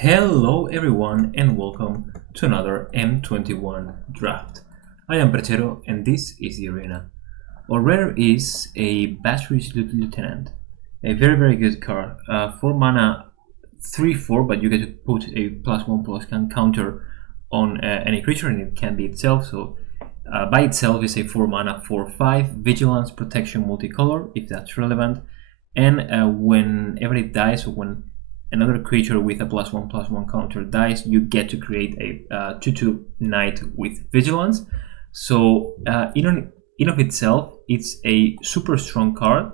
Hello everyone and welcome to another M21 draft. I am Brachero and this is the arena. Our rare is a Battery's Lieutenant, a very good card. 4 mana, 3/4, but you get to put a +1/+1 counter on any creature, and it can be itself. So by itself is a 4 mana 4/5 vigilance protection multicolor if that's relevant, and whenever it dies or when another creature with a +1/+1 counter dies, you get to create a 2/2 knight with vigilance. So in of itself, it's a super strong card,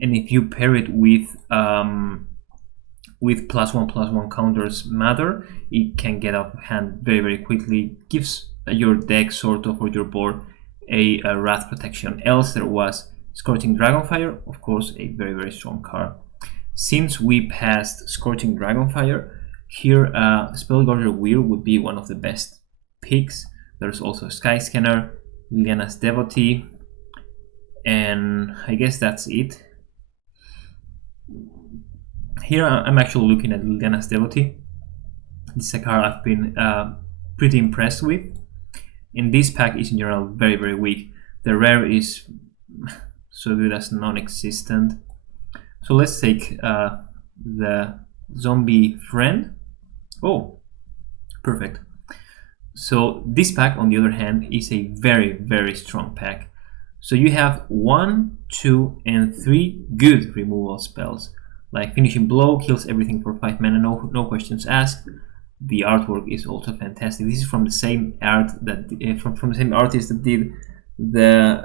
and if you pair it with +1/+1 counters matter, it can get out of hand very quickly. Gives your deck sort of, or your board, a wrath protection. Else there was Scorching Dragonfire, of course, a very strong card. Since we passed Scorching Dragonfire, here Spellguarder Weir would be one of the best picks. There's also Sky Scanner, Liliana's Devotee, and I guess that's it. Here I'm actually looking at Liliana's Devotee. This is a card I've been pretty impressed with. And this pack is in general very weak. The rare is so good as non-existent. So let's take the Zombie Friend. Oh, perfect. So this pack, on the other hand, is a very strong pack. So you have 1, 2, and 3 good removal spells. Like Finishing Blow kills everything for 5 mana, no questions asked. The artwork is also fantastic. This is from the same art that from the same artist that did the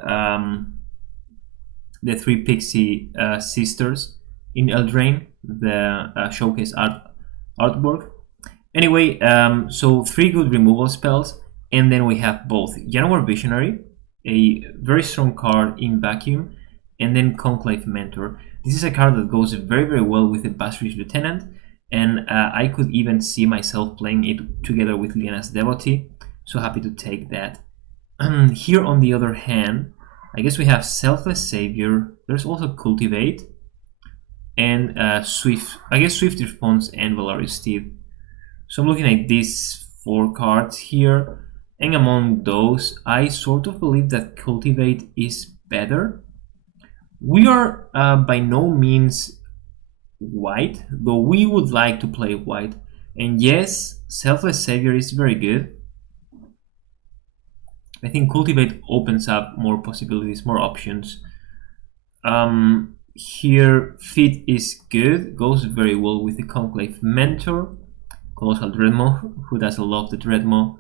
3 Pixie Sisters in Eldraine, the showcase artwork. Anyway, so 3 good removal spells, and then we have both Januar Visionary, a very strong card in vacuum, and then Conclave Mentor. This is a card that goes very well with the Battery's Lieutenant, and I could even see myself playing it together with Liliana's Devotee, so happy to take that. Here on the other hand, I guess we have Selfless Savior, there's also Cultivate, and Swift. I guess Swift Response and Valarius Steed. So I'm looking at these 4 cards here, and among those, I sort of believe that Cultivate is better. We are by no means white, though we would like to play white. And yes, Selfless Savior is very good. I think Cultivate opens up more possibilities, more options. Here, Fit is good, goes very well with the Conclave Mentor. Colossal Dreadmaw, who doesn't love the Dreadmaw.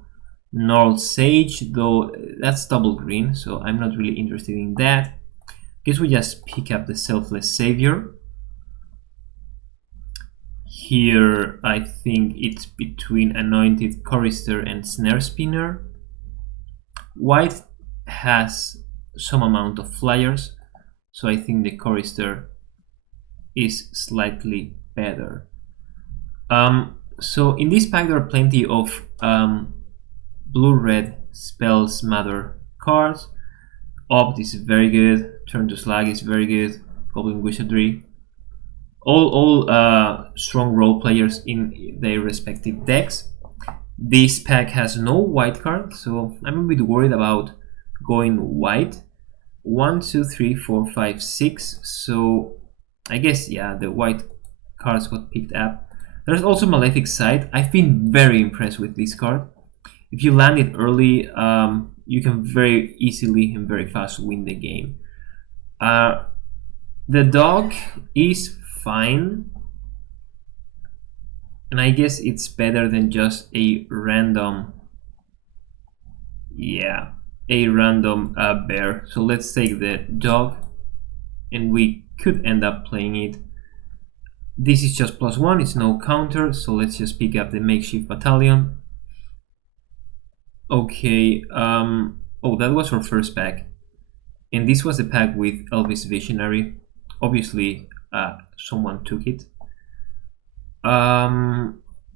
Gnarled Sage, though that's double green, so I'm not really interested in that. Guess we just pick up the Selfless Savior. Here, I think it's between Anointed Chorister and Snare Spinner. White has some amount of flyers, so I think the Chorister is slightly better. So in this pack there are plenty of blue-red spells matter cards. Opt is very good, Turn to Slag is very good, Goblin Wizardry. All strong role players in their respective decks. This pack has no white card, so I'm a bit worried about going white. 1, 2, 3, 4, 5, 6. So I guess, yeah, the white cards got picked up. There's also Malefic Sight. I've been very impressed with this card. If you land it early, you can very easily and very fast win the game. The dog is fine, and I guess it's better than just a random, bear. So let's take the dog, and we could end up playing it. This is just +1, it's no counter, so let's just pick up the Makeshift Battalion. Okay, oh, that was our first pack, and this was the pack with Elvis Visionary. Obviously, someone took it.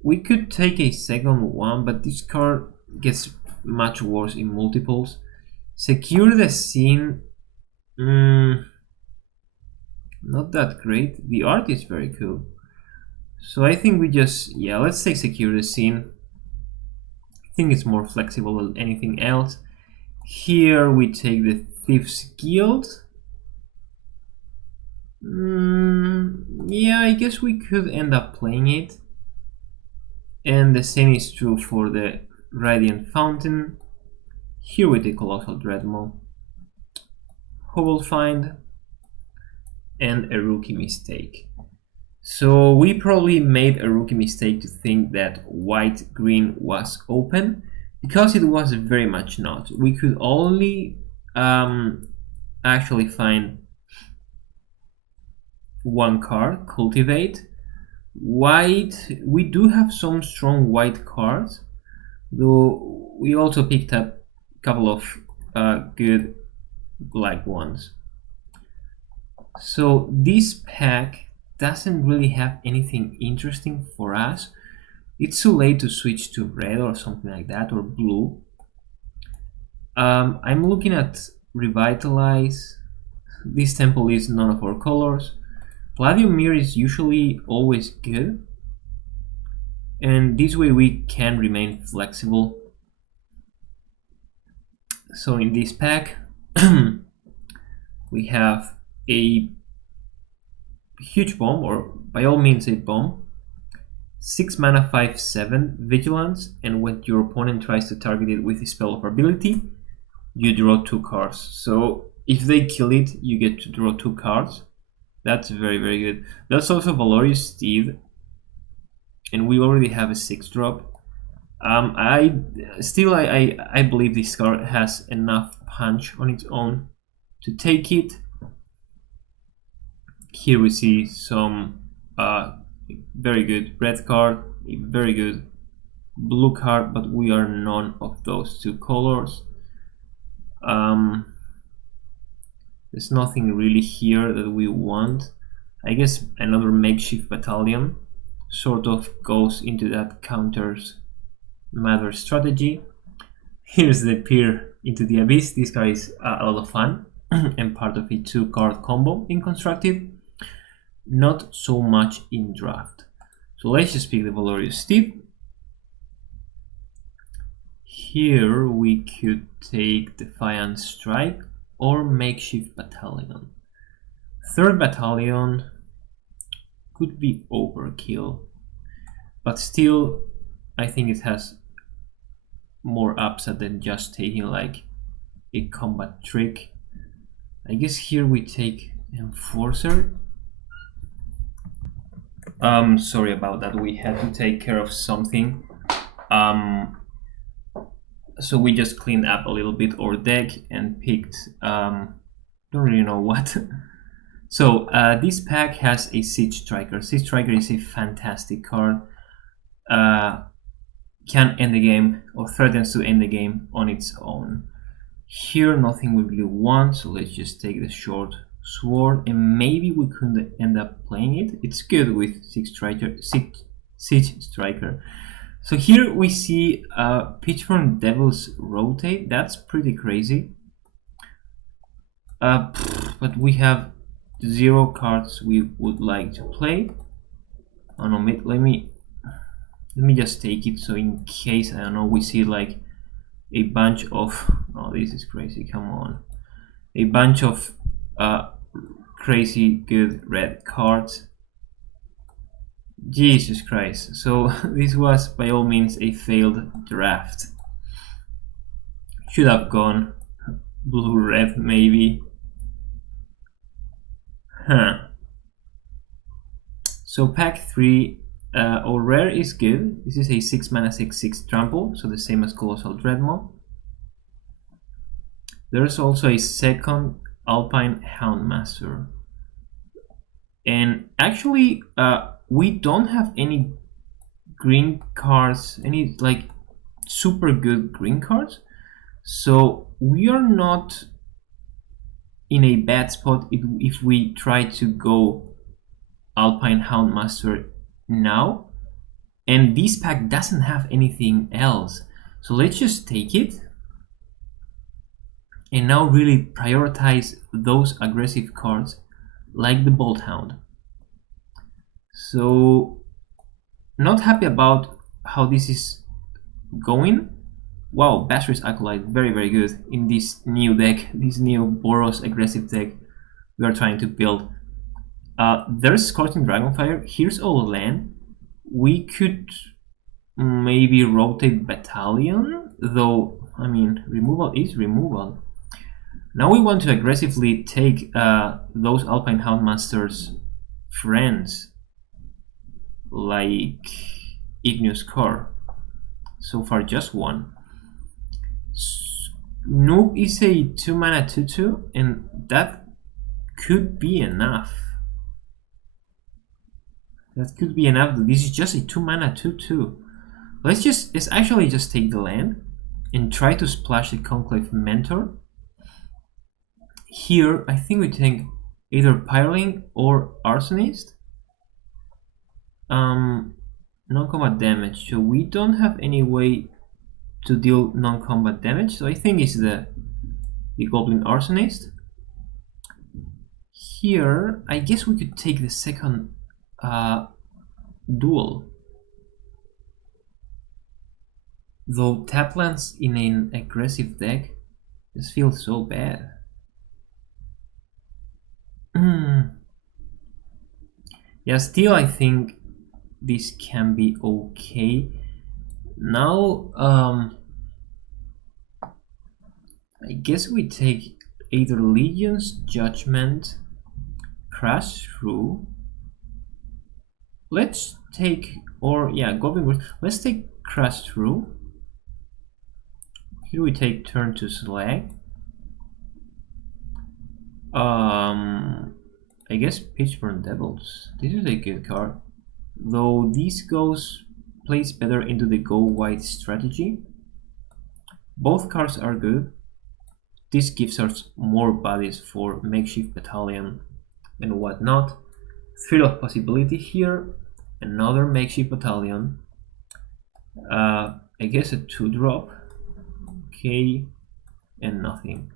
We could take a second one, but this card gets much worse in multiples. Secure the Scene, not that great. The art is very cool. So I think we just, yeah, let's take secure the scene. I think it's more flexible than anything else. Here we take the Thief's Guild. Yeah, I guess we could end up playing it. And the same is true for the Radiant Fountain. Here we take Colossal Dreadmaw, Hobble Find, and a rookie mistake. So we probably made a rookie mistake to think that white-green was open, because it was very much not. We could only actually find one card, Cultivate. White, we do have some strong white cards, though we also picked up a couple of good black ones. So this pack doesn't really have anything interesting for us. It's too late to switch to red or something like that, or blue. I'm looking at Revitalize. This temple is none of our colors. Vladimir is usually always good, and this way we can remain flexible. So in this pack we have a huge bomb, or by all means a bomb, 6 mana 5/7 vigilance, and when your opponent tries to target it with a spell or ability, you draw 2 cards. So if they kill it, you get to draw 2 cards. That's very, very good. That's also Valorious Steed, and we already have a 6-drop. I believe this card has enough punch on its own to take it. Here we see some very good red card, a very good blue card, but we are none of those 2 colors. There's nothing really here that we want. I guess another makeshift battalion sort of goes into that counters matter strategy. Here's the Peer into the Abyss. This card is a lot of fun and part of a 2-card combo in constructed. Not so much in draft. So let's just pick the Valorious Steed. Here we could take Defiant Strike or Makeshift Battalion. 3rd Battalion could be overkill, but still I think it has more upside than just taking like a combat trick. I guess here we take Enforcer. Sorry about that, we had to take care of something. So we just cleaned up a little bit our deck and picked, don't really know what. So this pack has a Siege Striker. Siege Striker is a fantastic card. Can end the game, or threatens to end the game on its own. Here nothing we really want, so let's just take the short sword, and maybe we could end up playing it. It's good with Siege Striker. So here we see Pitchfork Devil's Rotate. That's pretty crazy. But we have 0 cards we would like to play. Oh no, let me just take it, so in case, I don't know, we see like a bunch of, oh this is crazy, come on, a bunch of crazy good red cards. Jesus Christ. So this was by all means a failed draft. Should have gone blue-red maybe. So pack 3, our rare is good. This is a 6 mana 6/6 trample, so the same as Colossal Dreadmaw. There's also a 2nd Alpine Houndmaster. And actually we don't have any green cards, any like super good green cards, so we are not in a bad spot if we try to go Alpine Houndmaster now. And this pack doesn't have anything else, so let's just take it and now really prioritize those aggressive cards like the Bolt Hound. So not happy about how this is going. Wow, Basri's Acolyte, very, very good in this new deck, this new Boros aggressive deck we are trying to build. There's Scorching Dragonfire, here's our land. We could maybe rotate Battalion, though, I mean, removal is removal. Now we want to aggressively take those Alpine Houndmasters friends, like Igneous Core. So far, just one. Noob is a 2 mana 2/2, and that could be enough. That could be enough. This is just a 2 mana 2/2. Let's actually just take the land and try to splash the Conclave Mentor. Here, I think we take either Pyroling or Arsonist. Non-combat damage. So we don't have any way to deal non-combat damage. So I think it's the Goblin Arsonist. Here, I guess we could take the second duel. Though tap lands in an aggressive deck just feels so bad. Yeah, still I think this can be okay. Now, I guess we take either Legion's Judgment, Crash Through. Let's take, or yeah, Goblin Wars. Let's take Crash Through. Here we take turn to Slag. I guess Pitchburn Devils. This is a good card. Though this plays better into the go wide strategy. Both cards are good. This gives us more bodies for Makeshift Battalion and whatnot. Thrill of Possibility here. Another Makeshift Battalion. I guess a 2-drop. Okay. And nothing.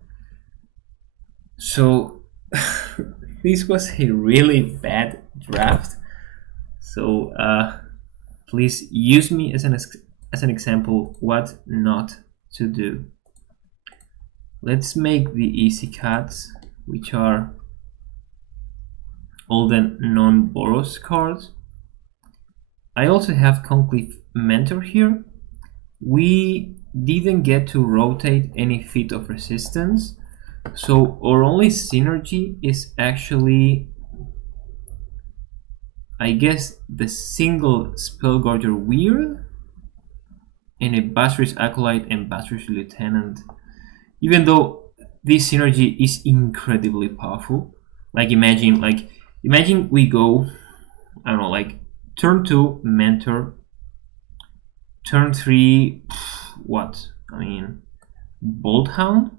So this was a really bad draft. So please use me as an example what not to do. Let's make the easy cuts, which are all the non-Boros cards. I also have Conclave Mentor here. We didn't get to rotate any Feat of Resistance, so our only synergy is actually, I guess, the single Spellgorger Weird and a Basri's Acolyte and Basri's Lieutenant. Even though this synergy is incredibly powerful, like imagine we go, I don't know, like turn 2 Mentor, turn 3 what? I mean, Bolt Hound,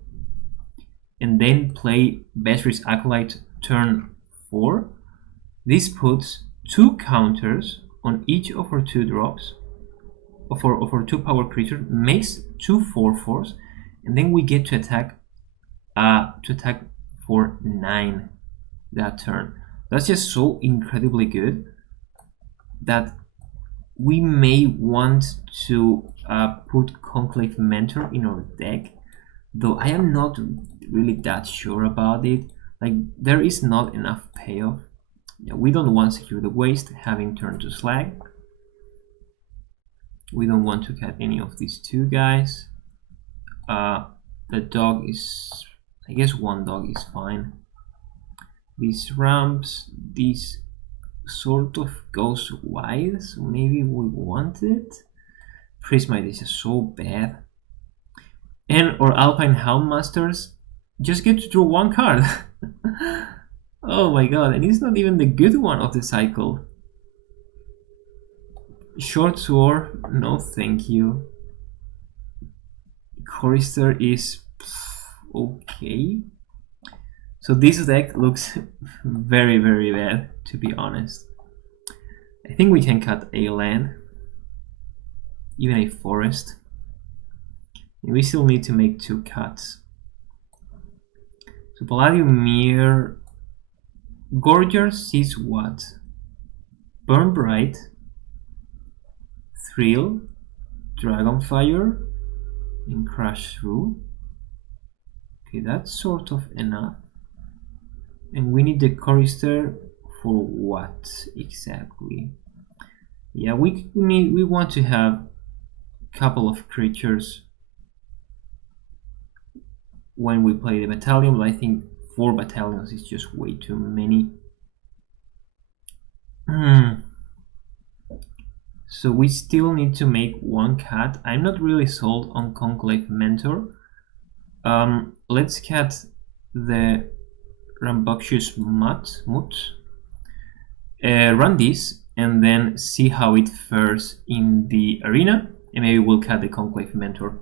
and then play Basri's Acolyte turn 4. This puts 2 counters on each of our 2 drops of our 2 power creatures, makes 2 4/4s, and then we get to attack for 9 that turn. That's just so incredibly good that we may want to put Conclave Mentor in our deck, though I am not really that sure about it. Like, there is not enough payoff. Yeah, we don't want Secure the Waste having turn to Slag. We don't want to cut any of these 2 guys. The dog is, I guess 1 dog is fine. These ramps, these sort of goes wide, so maybe we want it. Prismite is just so bad. And our Alpine Houndmasters just get to draw 1 card. Oh my god, and it's not even the good one of the cycle. Short Sword, no thank you. Chorister is okay. So this deck looks very, very bad, to be honest. I think we can cut a land, even a forest. And we still need to make 2 cuts. So Palladium Mirror, Gorger sees what? Burn Bright, Thrill, Dragonfire, and Crash Through. Okay, that's sort of enough. And we need the Chorister for what exactly? Yeah, we want to have a couple of creatures when we play the battalion, but I think 4 battalions is just way too many. So we still need to make 1 cat. I'm not really sold on Conclave Mentor. Let's cat the Rambunctious Mutt. Run this and then see how it fares in the arena, and maybe we'll cat the Conclave Mentor.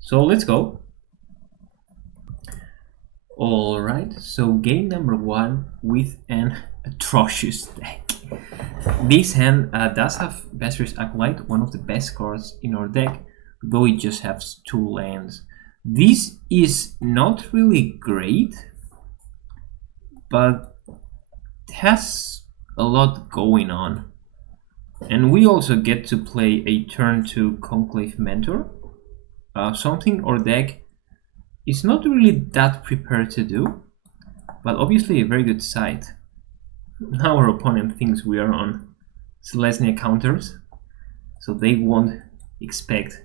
So let's go. Alright, so game number 1 with an atrocious deck. This hand does have Basri's Acolyte, one of the best cards in our deck, though it just has 2 lands. This is not really great, but it has a lot going on. And we also get to play a turn 2 Conclave Mentor, something our deck is not really that prepared to do, but obviously a very good side. Now our opponent thinks we are on Selesnya counters, so they won't expect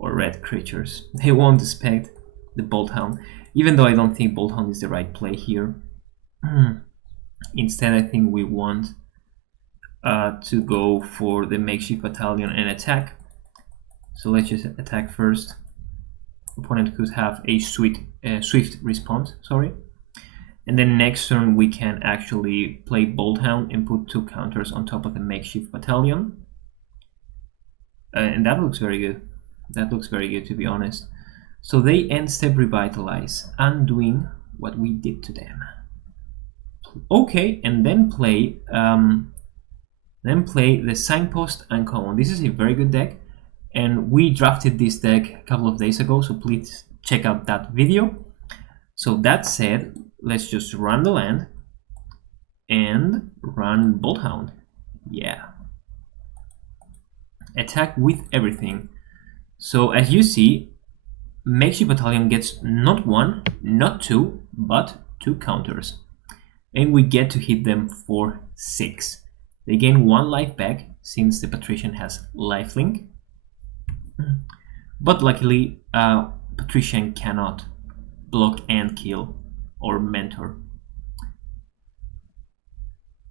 our red creatures. They won't expect the Bolt Hound, even though I don't think Bolt Hound is the right play here. Instead, I think we want to go for the Makeshift Battalion and attack. So let's just attack first. Opponent could have a swift response, sorry. And then next turn we can actually play Bolt Hound and put 2 counters on top of the Makeshift Battalion. And that looks very good. That looks very good, to be honest. So they end step Revitalize, undoing what we did to them. Okay, and then play the Signpost Uncommon. This is a very good deck, and we drafted this deck a couple of days ago, so please check out that video. So that said, let's just run the land and run Bolt Hound. Yeah. Attack with everything. So as you see, Makeshift Battalion gets not 1, not 2, but 2 counters. And we get to hit them for 6. They gain 1 life back since the Patrician has lifelink. But luckily, Patrician cannot block and kill or mentor.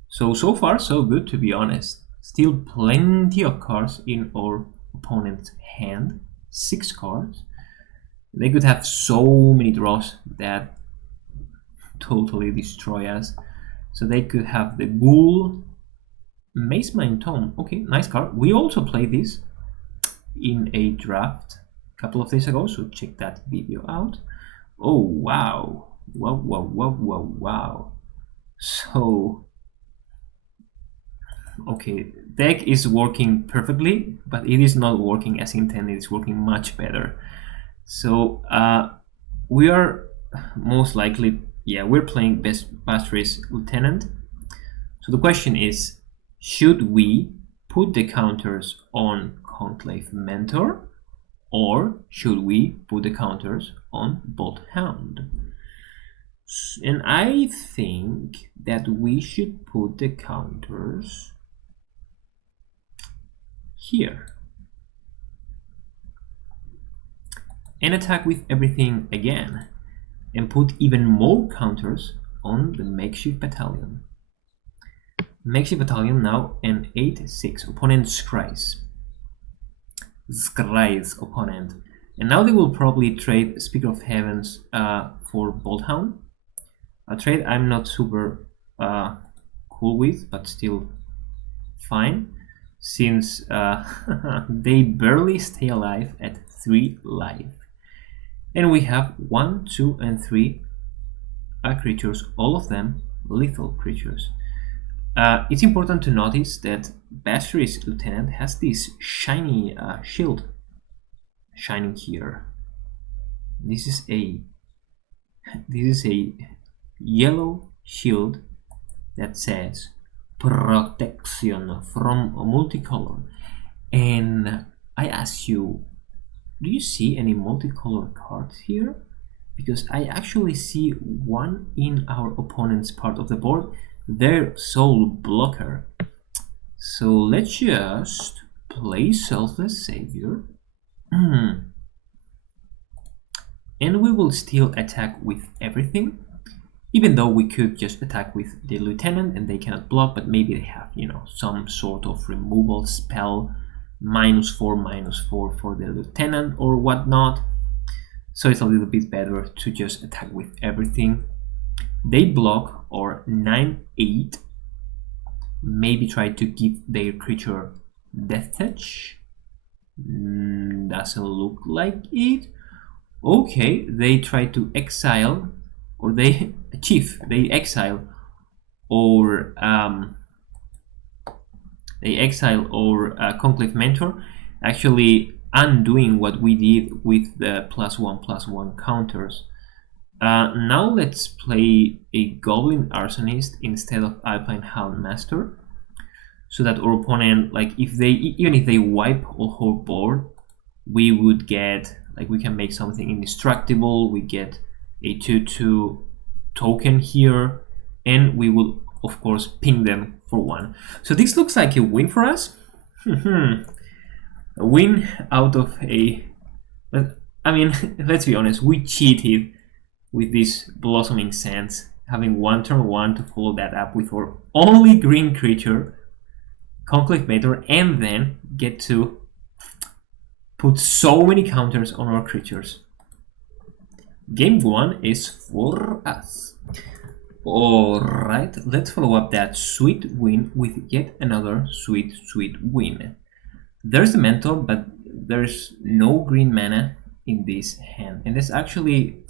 So far so good, to be honest. Still plenty of cards in our opponent's hand. 6 cards. They could have so many draws that totally destroy us. So they could have the Ghoul, Mace Mind Tome. Okay, nice card. We also played this in a draft a couple of days ago, so check that video out. Oh wow, wow. So okay, deck is working perfectly, but it is not working as intended. It's working much better. So we are most likely, yeah, we're playing Basri's Lieutenant. So the question is, should we put the counters on Conclave Mentor, or should we put the counters on Bolt Hound? And I think that we should put the counters here and attack with everything again and put even more counters on the Makeshift Battalion. Makeshift Battalion now an 8/6. Opponent scries opponent. And now they will probably trade Speaker of Heavens for Bolt Hound. A trade I'm not super cool with, but still fine, since they barely stay alive at 3 life. And we have 1, 2, and 3 creatures, all of them lethal creatures. It's important to notice that Basri's Lieutenant has this shiny shield shining here. This is a yellow shield that says protection from a multicolor. And I ask you, do you see any multicolored cards here? Because I actually see one in our opponent's part of the board, their soul blocker. So let's just play Selfless Savior. And we will still attack with everything, even though we could just attack with the lieutenant and they cannot block, but maybe they have, you know, some sort of removal spell, -4/-4 for the lieutenant or whatnot. So it's a little bit better to just attack with everything. They block or 9/8. Maybe try to give their creature death touch. Doesn't look like it. Okay, they try to exile, or they exile, or Conclave Mentor, actually undoing what we did with the +1/+1 counters. Now let's play a Goblin Arsonist instead of Alpine Houndmaster, so that our opponent, like, even if they wipe our whole board, we would get, like, we can make something indestructible. We get a 2/2 token here, and we will of course ping them for 1. So this looks like a win for us. A win out of a, I mean, let's be honest, we cheated with this Blossoming Sands, having 1 turn 1 to follow that up with our only green creature, Conclave Mentor, and then get to put so many counters on our creatures. Game 1 is for us. Alright, let's follow up that sweet win with yet another sweet win. There's the Mentor, but there's no green mana in this hand, and that's actually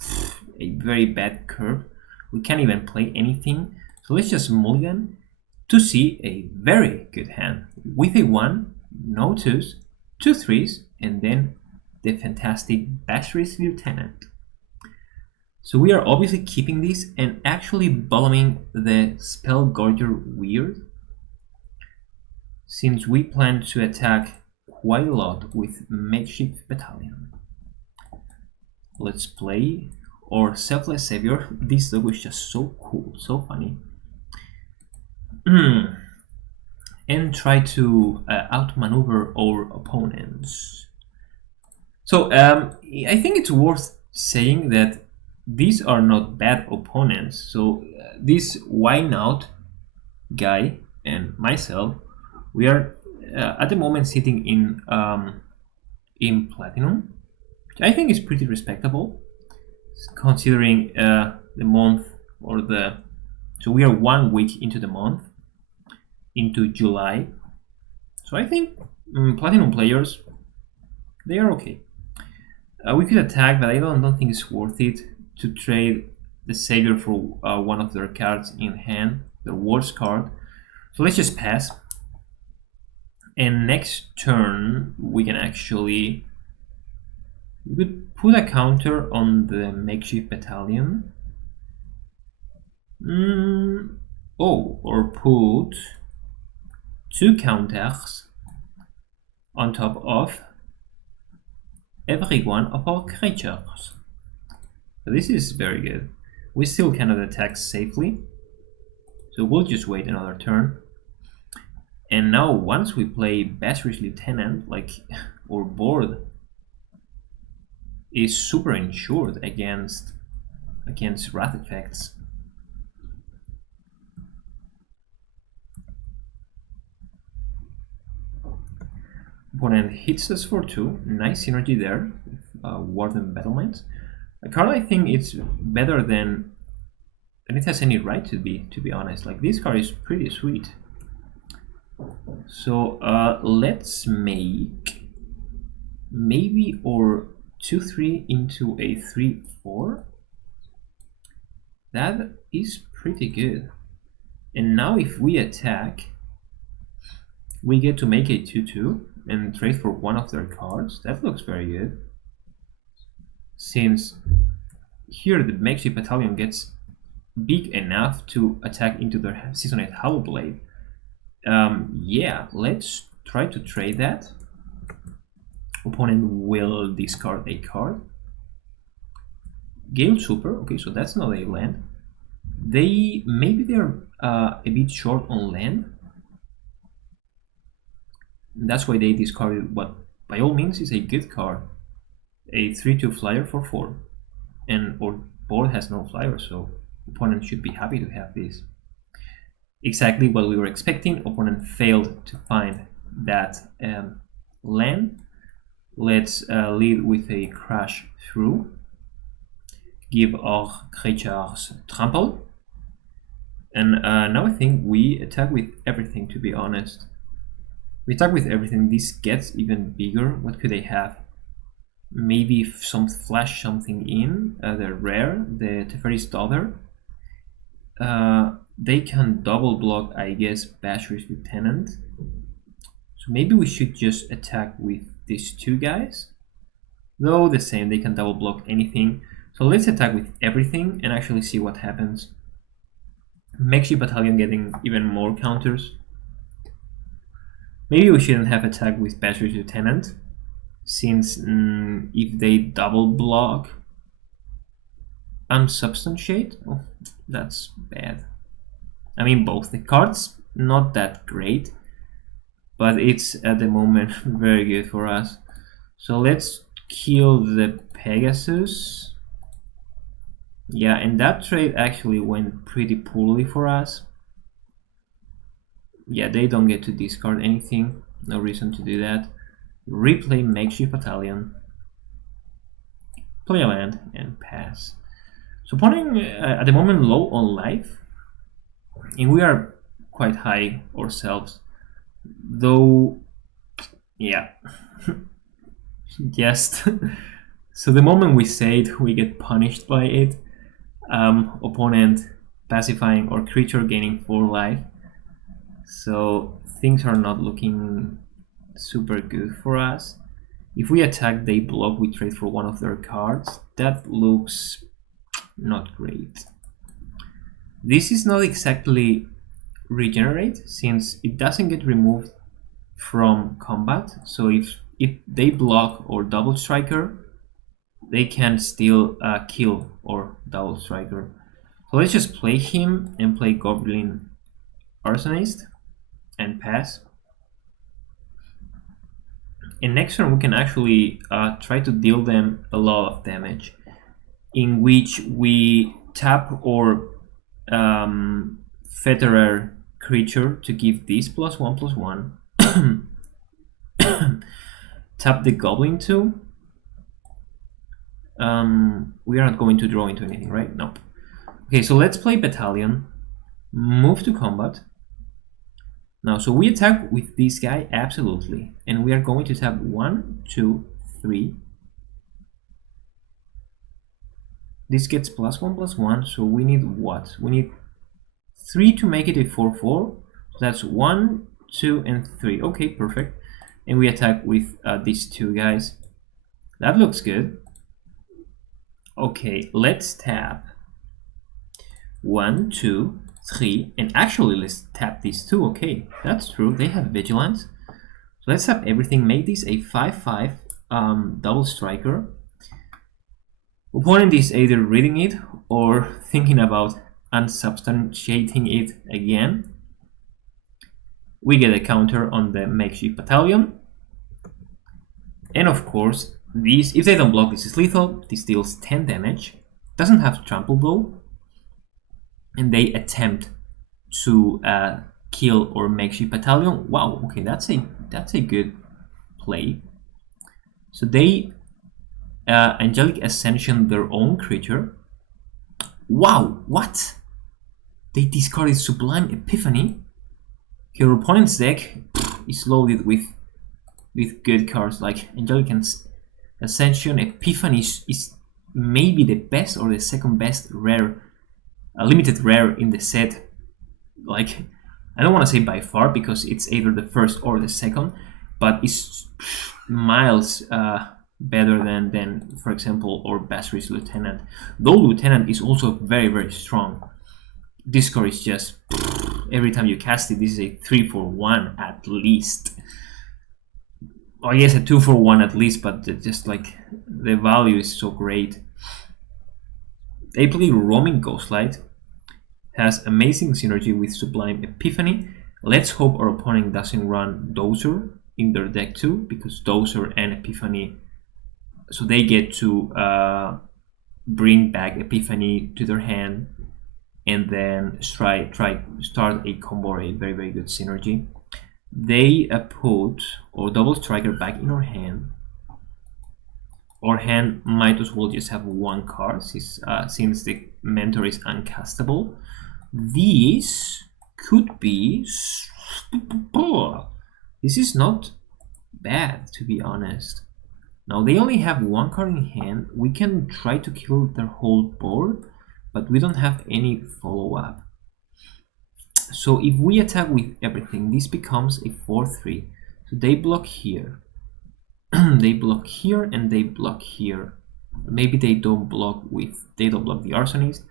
a very bad curve. We can't even play anything, so let's just mulligan to see a very good hand with a 1, no 2s, 2 3s, and then the fantastic Basri's Lieutenant. So we are obviously keeping this and actually bombing the Spellgorger Weird, since we plan to attack quite a lot with Makeshift Battalion. Let's play our Selfless Savior. This dog was just so cool, so funny. And try to outmaneuver our opponents. So I think it's worth saying that these are not bad opponents. So this Why Not guy and myself, we are at the moment sitting in Platinum, which I think is pretty respectable, considering the month, or the, so we are 1 week into the month, into July. So I think Platinum players, they are okay. We could attack, but I don't think it's worth it to trade the Savior for one of their cards in hand, the worst card. So let's just pass. And next turn, we can actually, we could put a counter on the Makeshift Battalion. Or put 2 counters on top of every one of our creatures. So this is very good. We still cannot attack safely, so we'll just wait another turn. And now once we play Basri's Lieutenant, like, our board is super insured against wrath effects. Opponent hits us for 2. Nice synergy there. Warden Battlements. A card I think it's better than it has any right to be honest. Like, this card is pretty sweet. So let's make maybe our 2/3 into a 3/4. That is pretty good. And now if we attack, we get to make a 2/2 and trade for one of their cards. That looks very good, since here the Makeshift Battalion gets big enough to attack into their Season 8 Hollowblade. Yeah, let's try to trade that. Opponent will discard a card. Gale Super, okay, so that's not a land. Maybe they're a bit short on land. That's why they discarded what by all means is a good card. A 3/2 flyer for 4. And our board has no flyer, so opponent should be happy to have this. Exactly what we were expecting. Opponent failed to find that land. Let's lead with a crash through. Give our creatures trample. And now I think we attack with everything, to be honest. We attack with everything. This gets even bigger. What could they have? Maybe some flash something in. They're rare. The Teferi's Daughter. They can double block, I guess, Basher's Lieutenant. So maybe we should just attack with these two guys. Though the same, they can double block anything. So let's attack with everything and actually see what happens. Makeshift Battalion getting even more counters. Maybe we shouldn't have attacked with Basher's Lieutenant, since if they double block Unsubstantiate, oh, that's bad. I mean, both the cards not that great, but it's at the moment very good for us. So let's kill the Pegasus. Yeah, and that trade actually went pretty poorly for us. Yeah, they don't get to discard anything. No reason to do that. Replay Makeshift Battalion. Play a land and pass. So opponent at the moment low on life. And we are quite high ourselves. Though, yeah. Yes. So the moment we say it, we get punished by it. Opponent pacifying or creature gaining 4 life. So things are not looking super good for us. If we attack, they block, we trade for one of their cards. That looks not great. This is not exactly regenerate, since it doesn't get removed from combat. So if they block or double striker, they can still kill or double striker. So let's just play him and play Goblin Arsonist and pass. And next turn we can actually try to deal them a lot of damage, in which we tap our Fetterer creature to give this +1/+1. Tap the Goblin too. We are not going to draw into anything, right? No. Okay, so let's play Battalion. Move to combat. Now, so we attack with this guy, absolutely. And we are going to tap 1, 2, 3. This gets +1/+1, so we need what? We need 3 to make it a 4/4. So that's 1, 2, and 3. Okay, perfect. And we attack with these two guys. That looks good. Okay, let's tap 1, 2, 3, and actually let's tap these two. Okay, that's true. They have vigilance. So let's tap everything. Make this a 5/5 double striker. Opponent is either reading it or thinking about unsubstantiating it again. We get a counter on the Makeshift Battalion. And of course, these, if they don't block, this is lethal. This deals 10 damage. Doesn't have trample though. And they attempt to kill or Makeshift Battalion. Wow, okay, that's a good play. So they Angelic Ascension their own creature. Wow, what? They discarded Sublime Epiphany. Your opponent's deck is loaded with good cards like Angelic Ascension. Epiphany is maybe the best or the second best rare, limited rare in the set. Like, I don't want to say by far because it's either the first or the second, but it's miles better than for example, or Basher's Lieutenant. Though Lieutenant is also very, very strong. This card is just, every time you cast it, this is a 3/1 at least. I guess a 2 for 1 at least, but just like the value is so great. They play Roaming Ghostlight, has amazing synergy with Sublime Epiphany. Let's hope our opponent doesn't run Dozer in their deck too, because Dozer and Epiphany, so they get to bring back Epiphany to their hand and then start a combo, a very good synergy. They put our Double Striker back in our hand. Our hand might as well just have one card since the Mentor is uncastable. This could be... This is not bad, to be honest. Now they only have one card in hand. We can try to kill their whole board, but we don't have any follow-up. So if we attack with everything, this becomes a 4-3. So they block here. They block here and they block here. Maybe they don't block the Arsonist.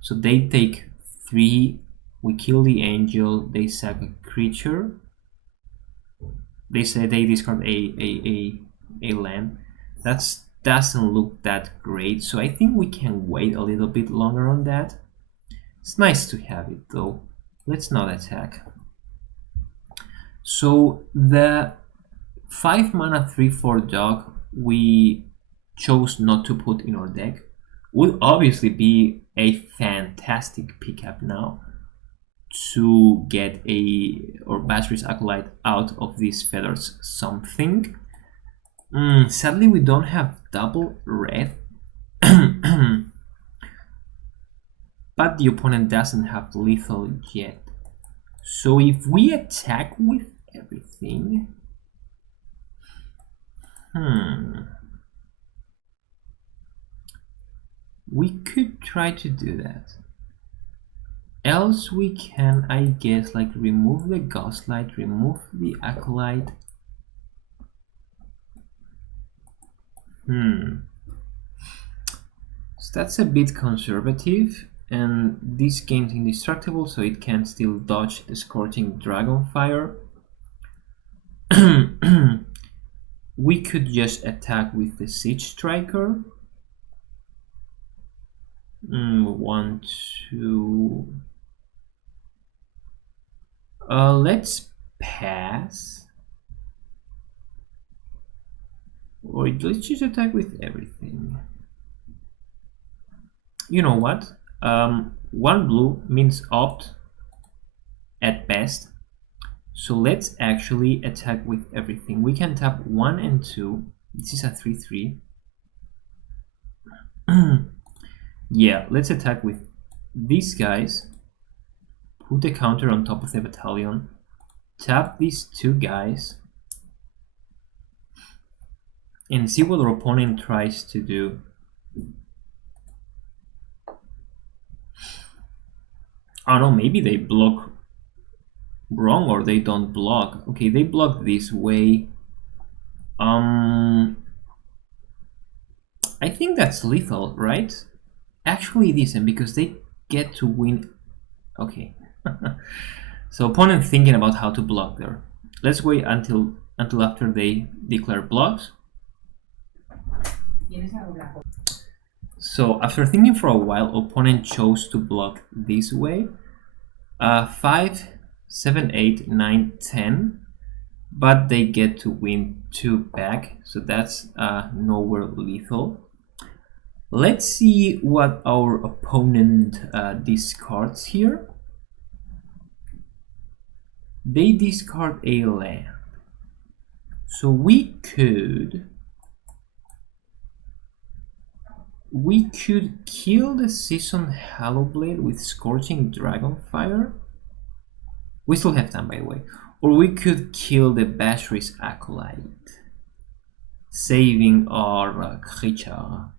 So they take 3. We kill the angel. They sack a creature. They say they discard a land. That doesn't look that great. So I think we can wait a little bit longer on that. It's nice to have it though. Let's not attack. So the 5 mana 3/4 dog we chose not to put in our deck would obviously be a fantastic pickup now to get or Basri's Acolyte out of these feathers something. Sadly we don't have double red. But the opponent doesn't have lethal yet. So if we attack with everything, we could try to do that. Else we can, I guess, like remove the Ghostlight, remove the Acolyte. So that's a bit conservative, and this game's indestructible, so it can still dodge the Scorching Dragonfire. We could just attack with the Siege Striker. 1, 2. Let's pass. Or let's just attack with everything. You know what? 1 blue means opt at best. So let's actually attack with everything. We can tap 1 and 2. This is a 3/3. Yeah, let's attack with these guys. Put the counter on top of the battalion. Tap these 2 guys. And see what our opponent tries to do. Oh no, maybe they block wrong or they don't block. Okay, they block this way. I think that's lethal, right? Actually it isn't, because they get to win. Okay. So opponent thinking about how to block there. Let's wait until after they declare blocks. So after thinking for a while, opponent chose to block this way. 5, 7, 8, 9, 10. But they get to win 2 back, so that's nowhere lethal. Let's see what our opponent discards here. They discard a land. So we could kill the Season Hallowblade with Scorching Dragonfire. We still have time, by the way. Or we could kill the Basri's Acolyte, saving our creature.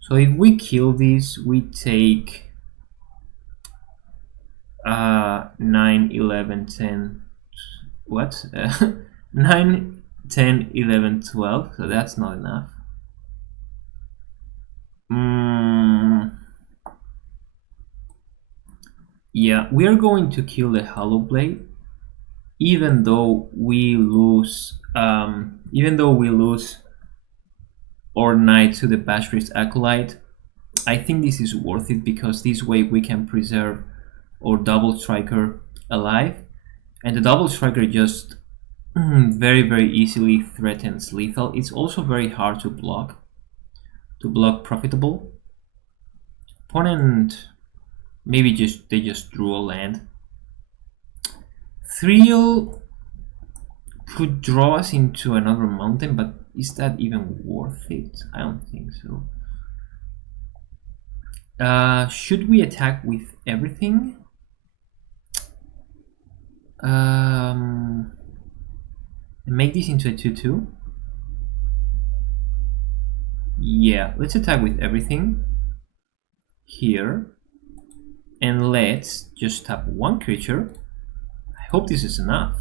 So if we kill this, we take 9, 11, 10. What? 9, 10, 11, 12. So that's not enough. Yeah, we are going to kill the Hallowblade. even though we lose our knight to the Bashrist Acolyte, I think this is worth it because this way we can preserve our double striker alive, and the double striker just very easily threatens lethal. It's also very hard to block profitable. Opponent maybe they just drew a land. Thrill could draw us into another mountain, but is that even worth it? I don't think so. Should we attack with everything? Make this into a 2-2. Yeah, let's attack with everything here, and let's just tap one creature. I hope this is enough.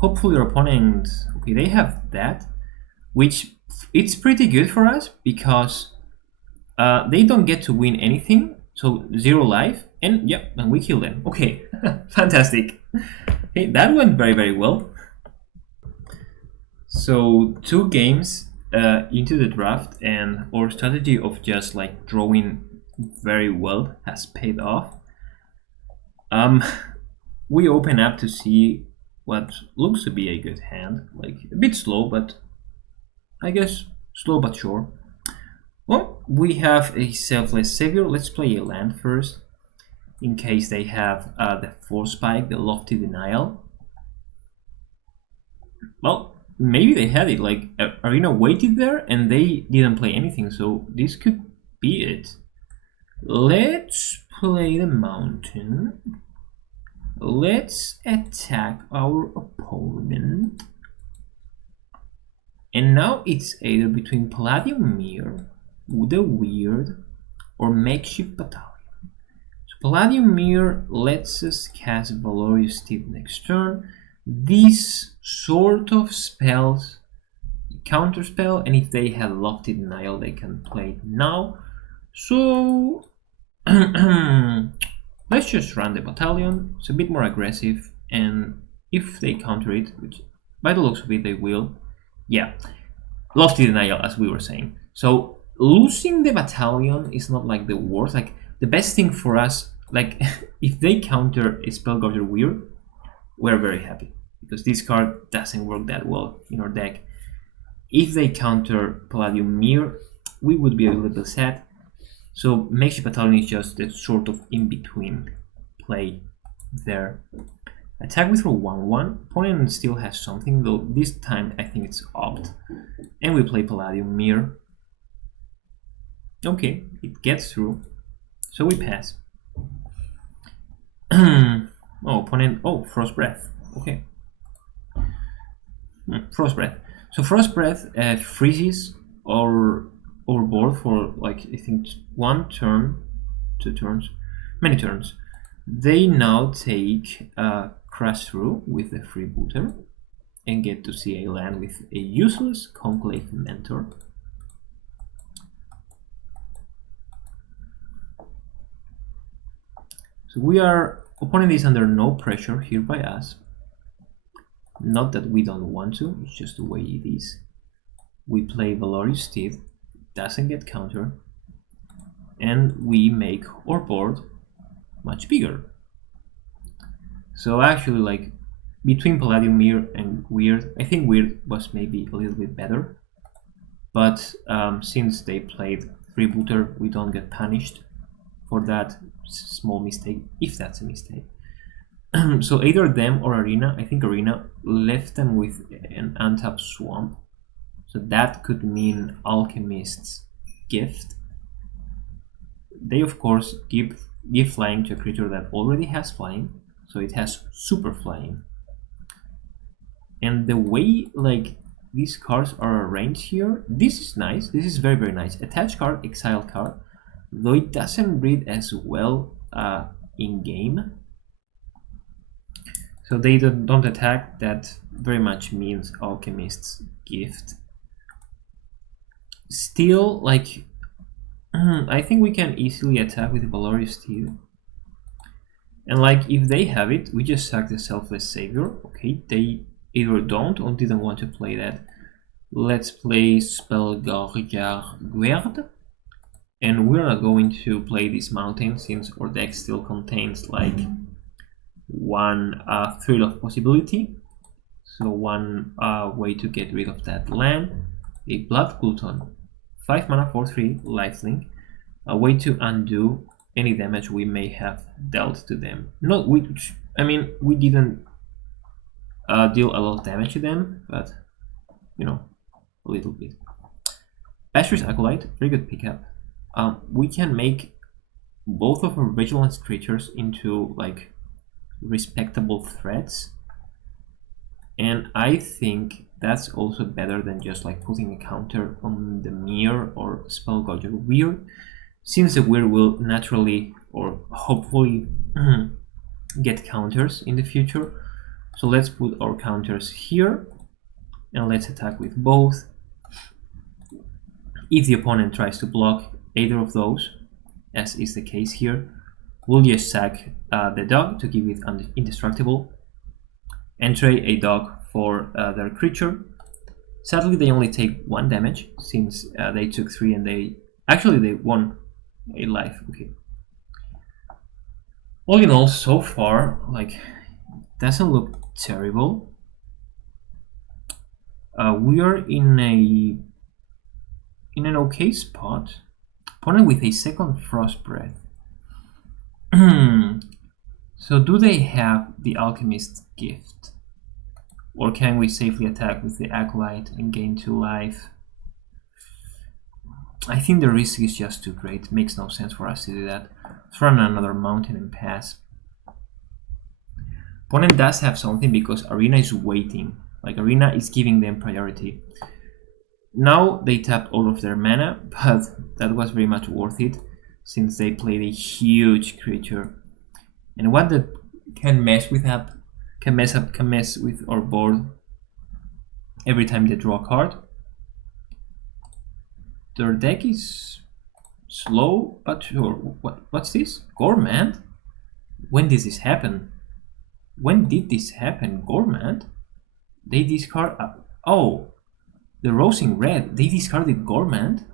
Hopefully your opponent, okay, they have that, which it's pretty good for us because they don't get to win anything, so 0 life, and yeah, and we kill them. Okay, fantastic. Okay, that went very well. So 2 games into the draft, and our strategy of just like drawing very well has paid off. We open up to see what looks to be a good hand, like a bit slow, but I guess slow but sure. Well, we have a Selfless Savior. Let's play a land first, in case they have the Force Spike, the Lofty Denial. Well, maybe they had it, like Arena waited there and they didn't play anything, so this could be it. Let's play the mountain. Let's attack our opponent. And now it's either between Palladium Mirror, the Weird, or Makeshift Battalion. So Palladium Mirror lets us cast Valorious Steed next turn. These sort of spells counterspell, and if they have Lofty Denial, they can play it now. So let's just run the battalion. It's a bit more aggressive, and if they counter it, which by the looks of it they will, yeah, Lofty Denial, as we were saying. So losing the battalion is not like the worst. Like the best thing for us, like if they counter a Spellguarder Weird, we're very happy because this card doesn't work that well in our deck. If they counter Palladium Mirror, we would be a little bit sad. So Makeshift Battalion is just the sort of in-between play there. Attack with a 1-1. Opponent still has something, though this time I think it's Opt. And we play Palladium Mirror. Okay, it gets through. So we pass. Oh, opponent. Oh, Frost Breath. Okay. Frost Breath. So Frost Breath freezes our board for like I think 1 turn, 2 turns, many turns. They now take Crash Through with the Freebooter and get to see a land with a useless Conclave Mentor. So opponent is under no pressure here by us. Not that we don't want to, it's just the way it is. We play Valorious Steed, doesn't get counter, and we make our board much bigger. So actually, like between Palladium Mirror and Weird, I think Weird was maybe a little bit better, but since they played Freebooter, we don't get punished for that small mistake, if that's a mistake. So either them or Arena, I think Arena left them with an untapped Swamp, so that could mean Alchemist's Gift. They of course give flying to a creature that already has flying, so it has super flying. And the way like these cards are arranged here, this is nice. This is very nice. Attach card, exile card, though it doesn't read as well in game. So they don't attack. That very much means Alchemist's Gift. Still, like I think we can easily attack with Valorious Steed. And like if they have it, we just sack the Selfless Savior. Okay, they either don't or didn't want to play that. Let's play Spellgarguard. And we're not going to play this mountain since our deck still contains like one thrill of possibility. So one way to get rid of that land. A Blood Gluton, 5 mana, 4/3, lifelink. A way to undo any damage we may have dealt to them. Not which, I mean, we didn't deal a lot of damage to them, but you know, a little bit. Asher's Acolyte, very good pickup. We can make both of our vigilance creatures into like respectable threats, and I think that's also better than just like putting a counter on the Mirror or Spellgauger Weird, since the Weird will naturally or hopefully get counters in the future. So let's put our counters here and let's attack with both. If the opponent tries to block either of those, as is the case here, we'll just sack the dog to give it indestructible and trade a dog for their creature. Sadly, they only take 1 damage since they took 3 and they won a life. Okay. All in all, so far, like, doesn't look terrible. We are in an okay spot. Opponent with a second Frost Breath. So do they have the Alchemist's Gift? Or can we safely attack with the Acolyte and gain 2 life? I think the risk is just too great. Makes no sense for us to do that. Let's run another mountain and pass. Opponent does have something because Arena is waiting. Like Arena is giving them priority. Now they tapped all of their mana, but that was very much worth it since they played a huge creature. And what that can mess with our board every time they draw a card. Their deck is slow but sure. What's this? Gormand? When did this happen? When did this happen? Gormand? They discard. Oh, the Rose in Red. They discarded Gormand.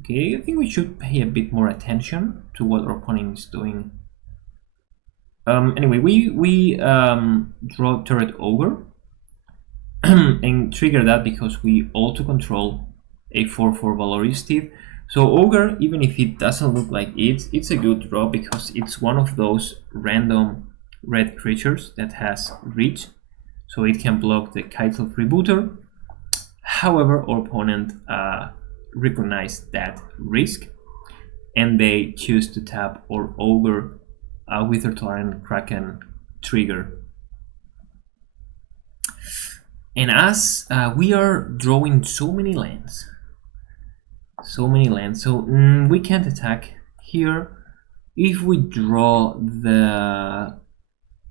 Okay, I think we should pay a bit more attention to what our opponent is doing. Anyway, we draw Turret Ogre and trigger that because we auto control a 4/4 Valorous Teeth. So Ogre, even if it doesn't look like it's a good draw because it's one of those random red creatures that has reach, so it can block the Kitesail Freebooter. However, our opponent recognized that risk and they choose to tap our Ogre Wither Torrent Kraken trigger. And as we are drawing so many lands, so we can't attack here. If we draw the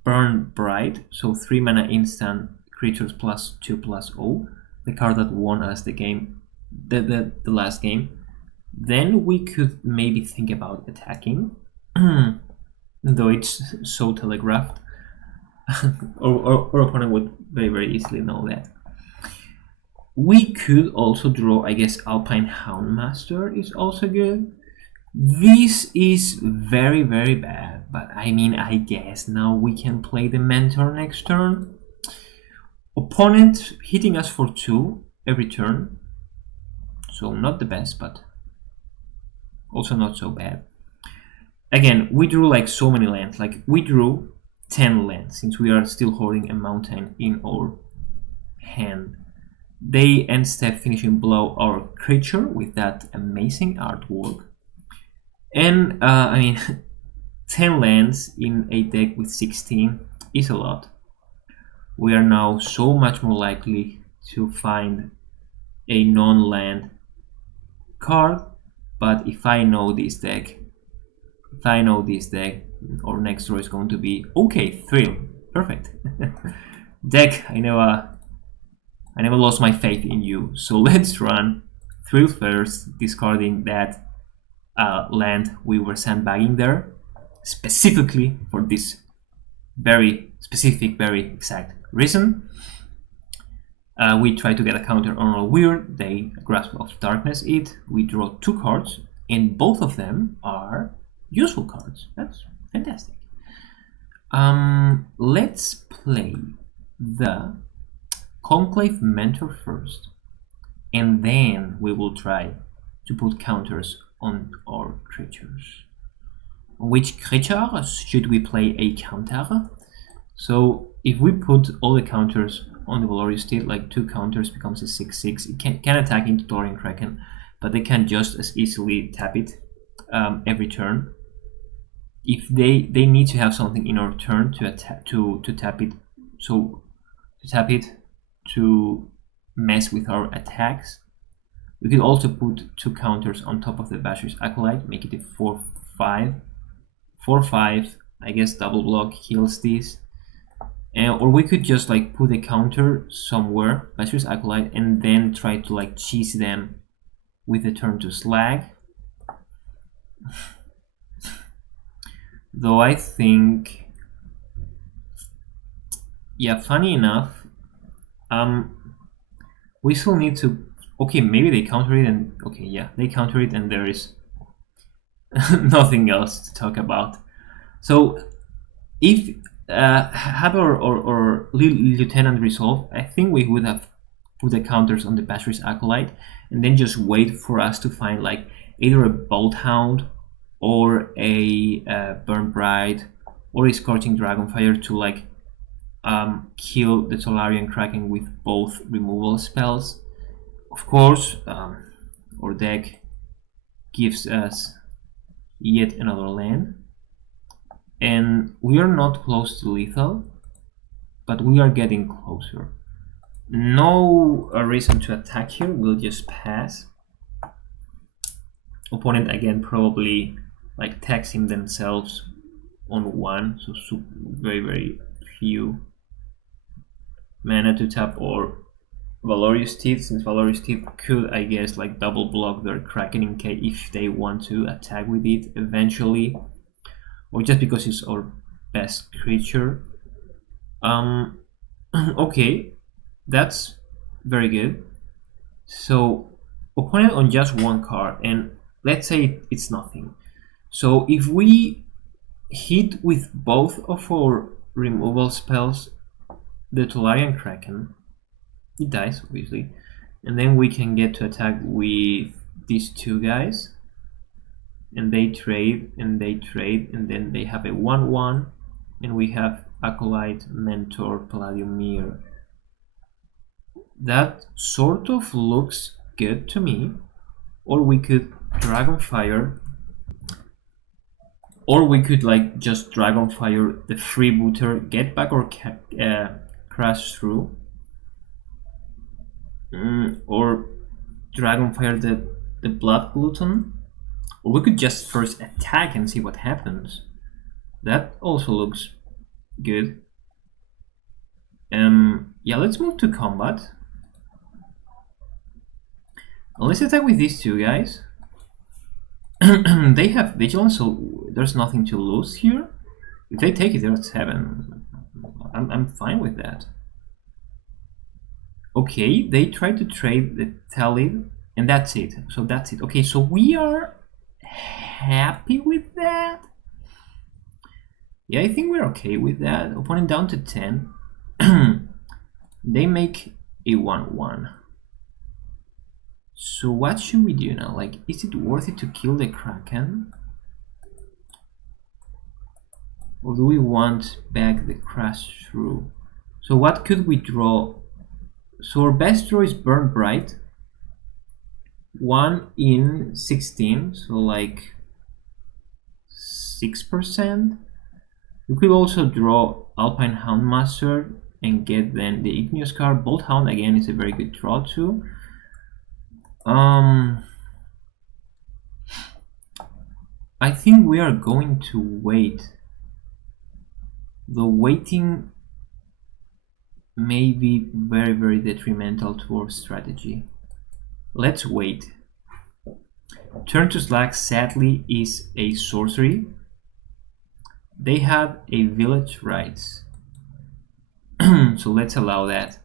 Burn Bright, so 3 mana instant creatures +2/+0, the card that won us the game, the last game, then we could maybe think about attacking, though it's so telegraphed. Our opponent would very easily know that. We could also draw, I guess, Alpine Houndmaster is also good. This is very bad, but I mean, I guess now we can play the Mentor next turn. Opponent hitting us for 2 every turn, so not the best, but also not so bad. Again, we drew like so many lands, like we drew 10 lands since we are still holding a mountain in our hand. They end step finishing below our creature with that amazing artwork. And I mean, 10 lands in a deck with 16 is a lot. We are now so much more likely to find a non-land card, but if I know this deck, our next draw is going to be okay, Thrill. Perfect. Deck, I never lost my faith in you. So let's run Thrill first, discarding that land we were sandbagging there. specifically for this very specific, very exact reason. We try to get a counter on our weird. They grasp of darkness it. We draw 2 cards, and both of them are useful cards. That's fantastic. Let's play the Conclave Mentor first, and then we will try to put counters on our creatures. Which creature should we play a counter? So if we put all the counters on the Valorious Steed, like 2 counters becomes a 6/6. It can attack into Tauren Kraken, but they can just as easily tap it every turn. If they need to have something in our turn to attack to tap it, so to tap it to mess with our attacks. We could also put 2 counters on top of the Basher's Acolyte, make it a 4/5. 4/5, I guess double block kills this. Or we could just like put a counter somewhere, Basher's Acolyte, and then try to like cheese them with a turn to Slag. Though I think, yeah, funny enough, we still need to, okay, maybe they counter it and, okay, yeah, they counter it and there is nothing else to talk about. So if have our Lieutenant resolve, I think we would have put the counters on the Basher's Acolyte and then just wait for us to find like either a Bolt Hound or a Burn Bright or a Scorching Dragonfire to like kill the Tolarian Kraken with both removal spells. Of course, our deck gives us yet another land, and we are not close to lethal, but we are getting closer. No reason to attack here, we'll just pass. Opponent again probably like taxing themselves on 1, so very few mana to tap or Valorious Teeth, since Valorious Teeth could, I guess, like double block their Kraken in case if they want to attack with it eventually, or just because it's our best creature. Okay, that's very good. So opponent on just 1 card, and let's say it's nothing. So if we hit with both of our removal spells the Tolarian Kraken, it dies obviously, and then we can get to attack with these 2 guys, and they trade and they trade, and then they have a 1/1, and we have Acolyte, Mentor, Palladium Mirror. That sort of looks good to me. Or we could Dragonfire, or we could like just Dragonfire the Freebooter, get back or Crash Through, or Dragonfire the Blood Glutton, or we could just first attack and see what happens. That also looks good. Yeah, let's move to combat. Let's attack with these 2 guys. They have Vigilance, so there's nothing to lose here. If they take it, they're at 7. I'm fine with that. Okay, they try to trade the Talib, and that's it. So that's it. Okay, so we are happy with that. Yeah, I think we're okay with that. Opponent down to 10. They make a 1/1. So what should we do now? Like, is it worth it to kill the Kraken? Or do we want back the Crash Through? So what could we draw? So our best draw is Burn Bright. 1 in 16, so like 6%. We could also draw Alpine Houndmaster and get then the Igneous card. Bolt Hound again is a very good draw too. I think we are going to wait. The waiting may be very detrimental to our strategy. Let's wait. Turn to Slag sadly is a sorcery. they have a village rights. So let's allow that.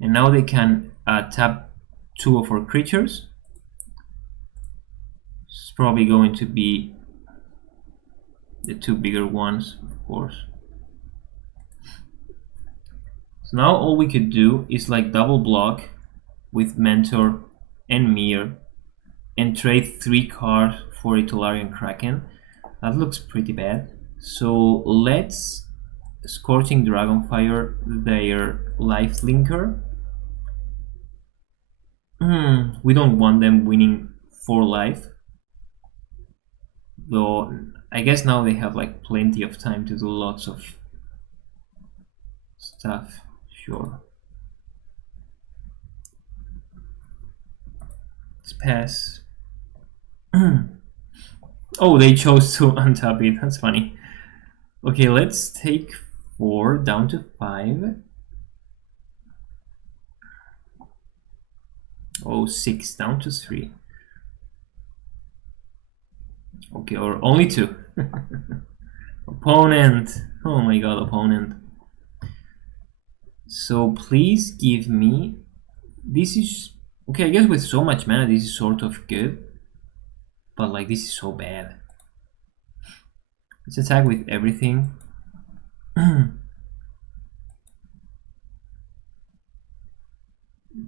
And now they can tap 2 of our creatures. It's probably going to be the 2 bigger ones, of course. So now all we could do is like double block with Mentor and Mirror and trade 3 cards for a Tolarian Kraken. That looks pretty bad. So let's Scorching Dragonfire their life linker. We don't want them winning 4 life. Though I guess now they have like plenty of time to do lots of stuff. Sure. Let's pass. Oh, they chose to untap it. That's funny. Okay, let's take 4 down to 5. Oh, 6 down to 3. Okay, or only 2. Opponent. Oh my god, opponent. So please give me... This is... Okay, I guess with so much mana this is sort of good. But like this is so bad. Let's attack with everything.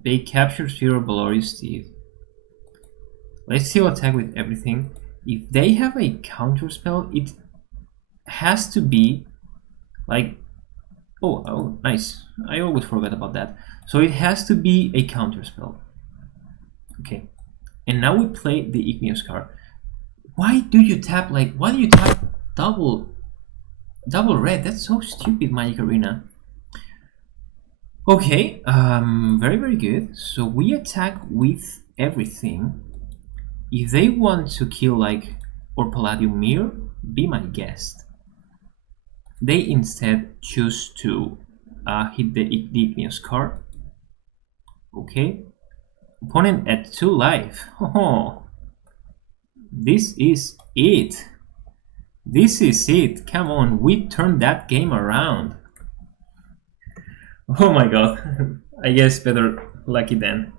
They capture Sphere Valorious Teeth. Let's still attack with everything. If they have a counter spell, it has to be like... Oh, nice. I always forget about that. So it has to be a counter spell. Okay. And now we play the Igneous card. Why do you tap like... Why do you tap double red? That's so stupid, Magic Arena. Okay, very good. So we attack with everything. If they want to kill like or Palladium Mirror, be my guest. They instead choose to hit the Igneous card. Okay. Opponent at 2 life. Oh, this is it. This is it. Come on, we turned that game around. Oh my god. I guess better lucky than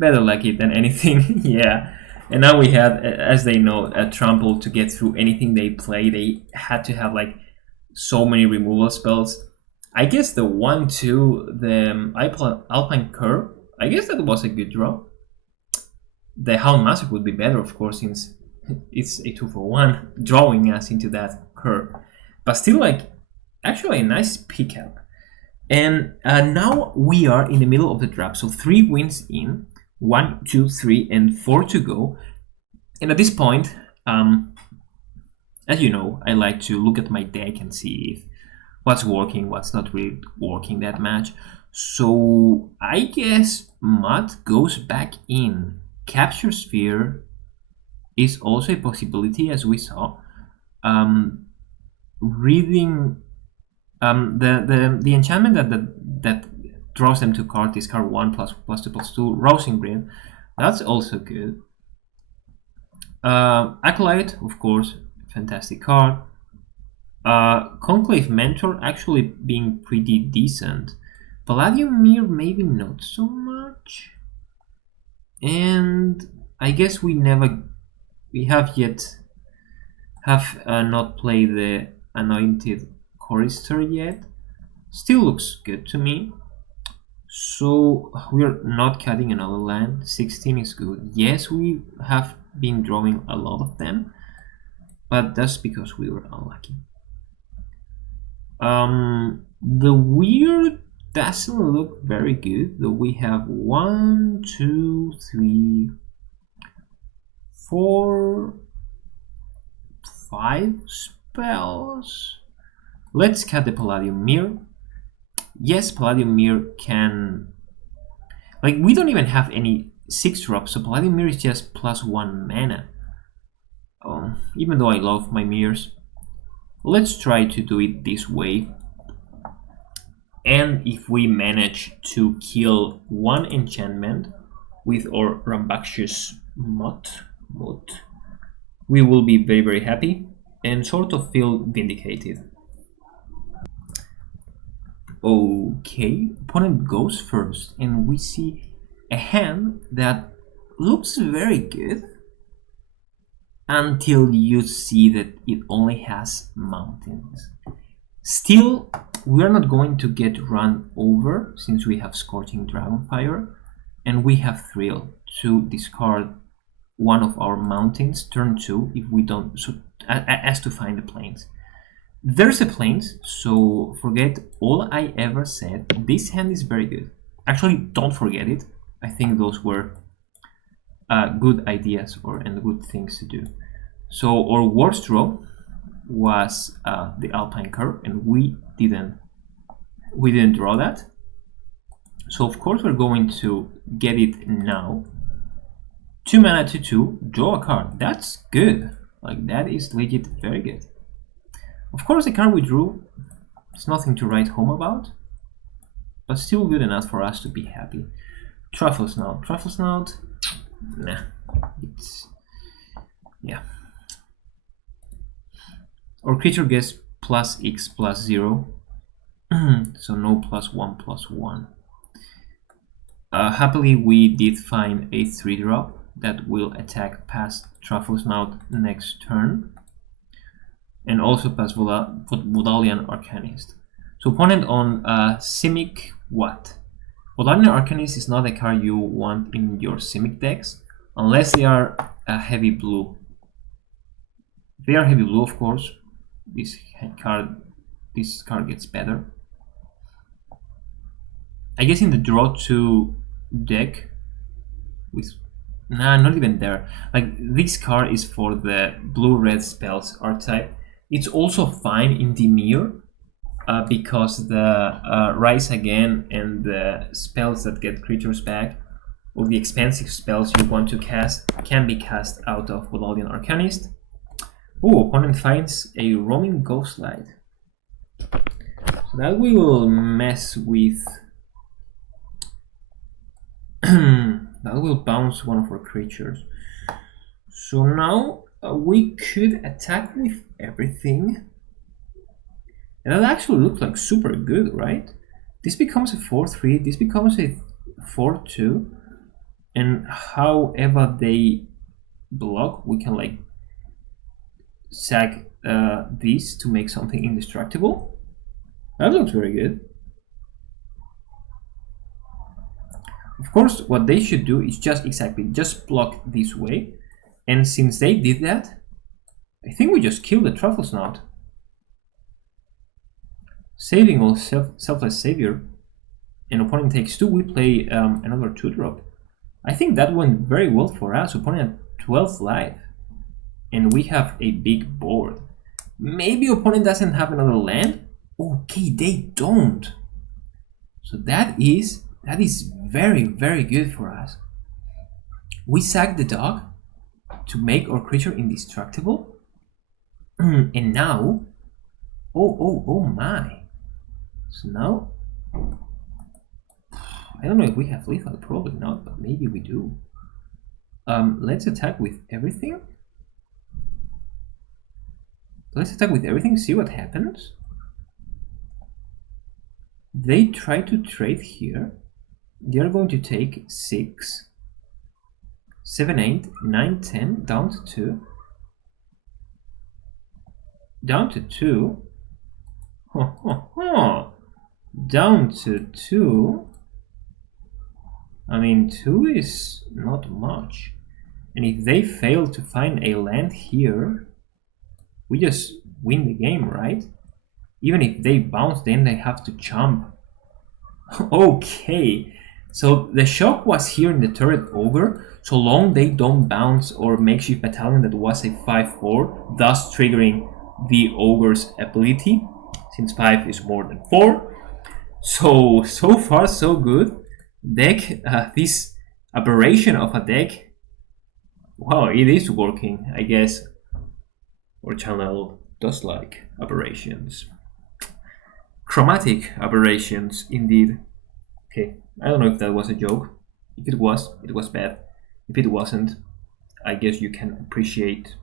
anything. Yeah. And now we had, as they know, a trample to get through anything they play. They had to have like so many removal spells. I guess the 1-2, the Alpine Curve, I guess that was a good draw. The Hound Massive would be better, of course, since it's a 2-for-1, drawing us into that curve. But still, like, actually a nice pickup. And now we are in the middle of the draft. So 3 wins in, 1, 2, 3, and 4 to go. And at this point, as you know, I like to look at my deck and see if what's working, what's not really working that match. So I guess Mutt goes back in. Capture Sphere is also a possibility, as we saw. Reading the enchantment that draws them to card is card 1 +2/+2 Rousing Grid. That's also good. Acolyte, of course, fantastic card. Conclave Mentor actually being pretty decent. Palladium Mirror maybe not so much. And I guess we have not played the Anointed Chorister yet. Still looks good to me. So we're not cutting another land. 16 is good. Yes, we have been drawing a lot of them, but that's because we were unlucky. The weird doesn't look very good, though. We have 1, 2, 3, 4, 5 spells. Let's cut the Palladium Mirror. Yes, Palladium Mirror can... Like, we don't even have any 6 drops, so Palladium Mirror is just +1 mana. Even though I love my mirrors. Let's try to do it this way. And if we manage to kill 1 enchantment with our Rambunctious Mutt, we will be very happy. and sort of feel vindicated. Okay, opponent goes first, and we see a hand that looks very good until you see that it only has mountains. Still, we're not going to get run over since we have Scorching Dragonfire, and we have Thrill to discard one of our mountains turn 2 if we don't, so as to find the plains. There's a plains, so forget all I ever said. This hand is very good. Actually, don't forget it. I think those were good ideas and good things to do. So our worst draw was the Alpine Curve, and we didn't draw that. So of course we're going to get it now. 2 mana 2/2, draw a card. That's good. Like, that is legit very good. Of course the card we drew is nothing to write home about, but still good enough for us to be happy. Truffle Snout. Truffle Snout, nah. It's, yeah. Our creature gets +X+0, so no +1/+1. Happily, we did find a 3-drop that will attack past Truffle Snout next turn, and also past Vodalian Arcanist. So opponent on Simic what? Vodalian Arcanist is not a card you want in your Simic decks, unless they are a heavy blue. If they are heavy blue, of course, this card gets better. I guess in the draw 2 deck with not even there. Like, this card is for the blue-red spells archetype. It's also fine in Dimir because the Rise Again and the spells that get creatures back, or the expensive spells you want to cast, can be cast out of Vodalian Arcanist. Oh, opponent finds a Roaming Ghostlight. So that will mess with... that will bounce one of our creatures. So now we could attack with everything. And that actually looks like super good, right? This becomes a 4/3, this becomes a 4/2. And however they block, we can like sack these to make something indestructible. That looks very good. Of course, what they should do is just block this way. And since they did that, I think we just killed the Truffle Snout. Saving all Selfless Savior. And opponent takes 2, we play another 2-drop. I think that went very well for us. Opponent at 12 life. And we have a big board. Maybe opponent doesn't have another land? Okay, they don't. So that is very, very good for us. We sack the dog to make our creature indestructible. And now, oh my. So now, I don't know if we have lethal, probably not, but maybe we do. Let's attack with everything. Let's attack with everything, see what happens. They try to trade here. They are going to take 6, 7, 8, 9, 10, down to 2. Down to 2. Down to 2. I mean, 2 is not much. And if they fail to find a land here, we just win the game, right? Even if they bounce, then they have to jump. Okay, so the shock was here in the turret ogre. So long they don't bounce or makeshift battalion that was a 5/4, thus triggering the ogre's ability, since 5 is more than 4. So far so good. Deck, this aberration of a deck, well, it is working, I guess. Our channel does like aberrations. Chromatic aberrations, indeed. Okay, I don't know if that was a joke. If it was bad. If it wasn't, I guess you can appreciate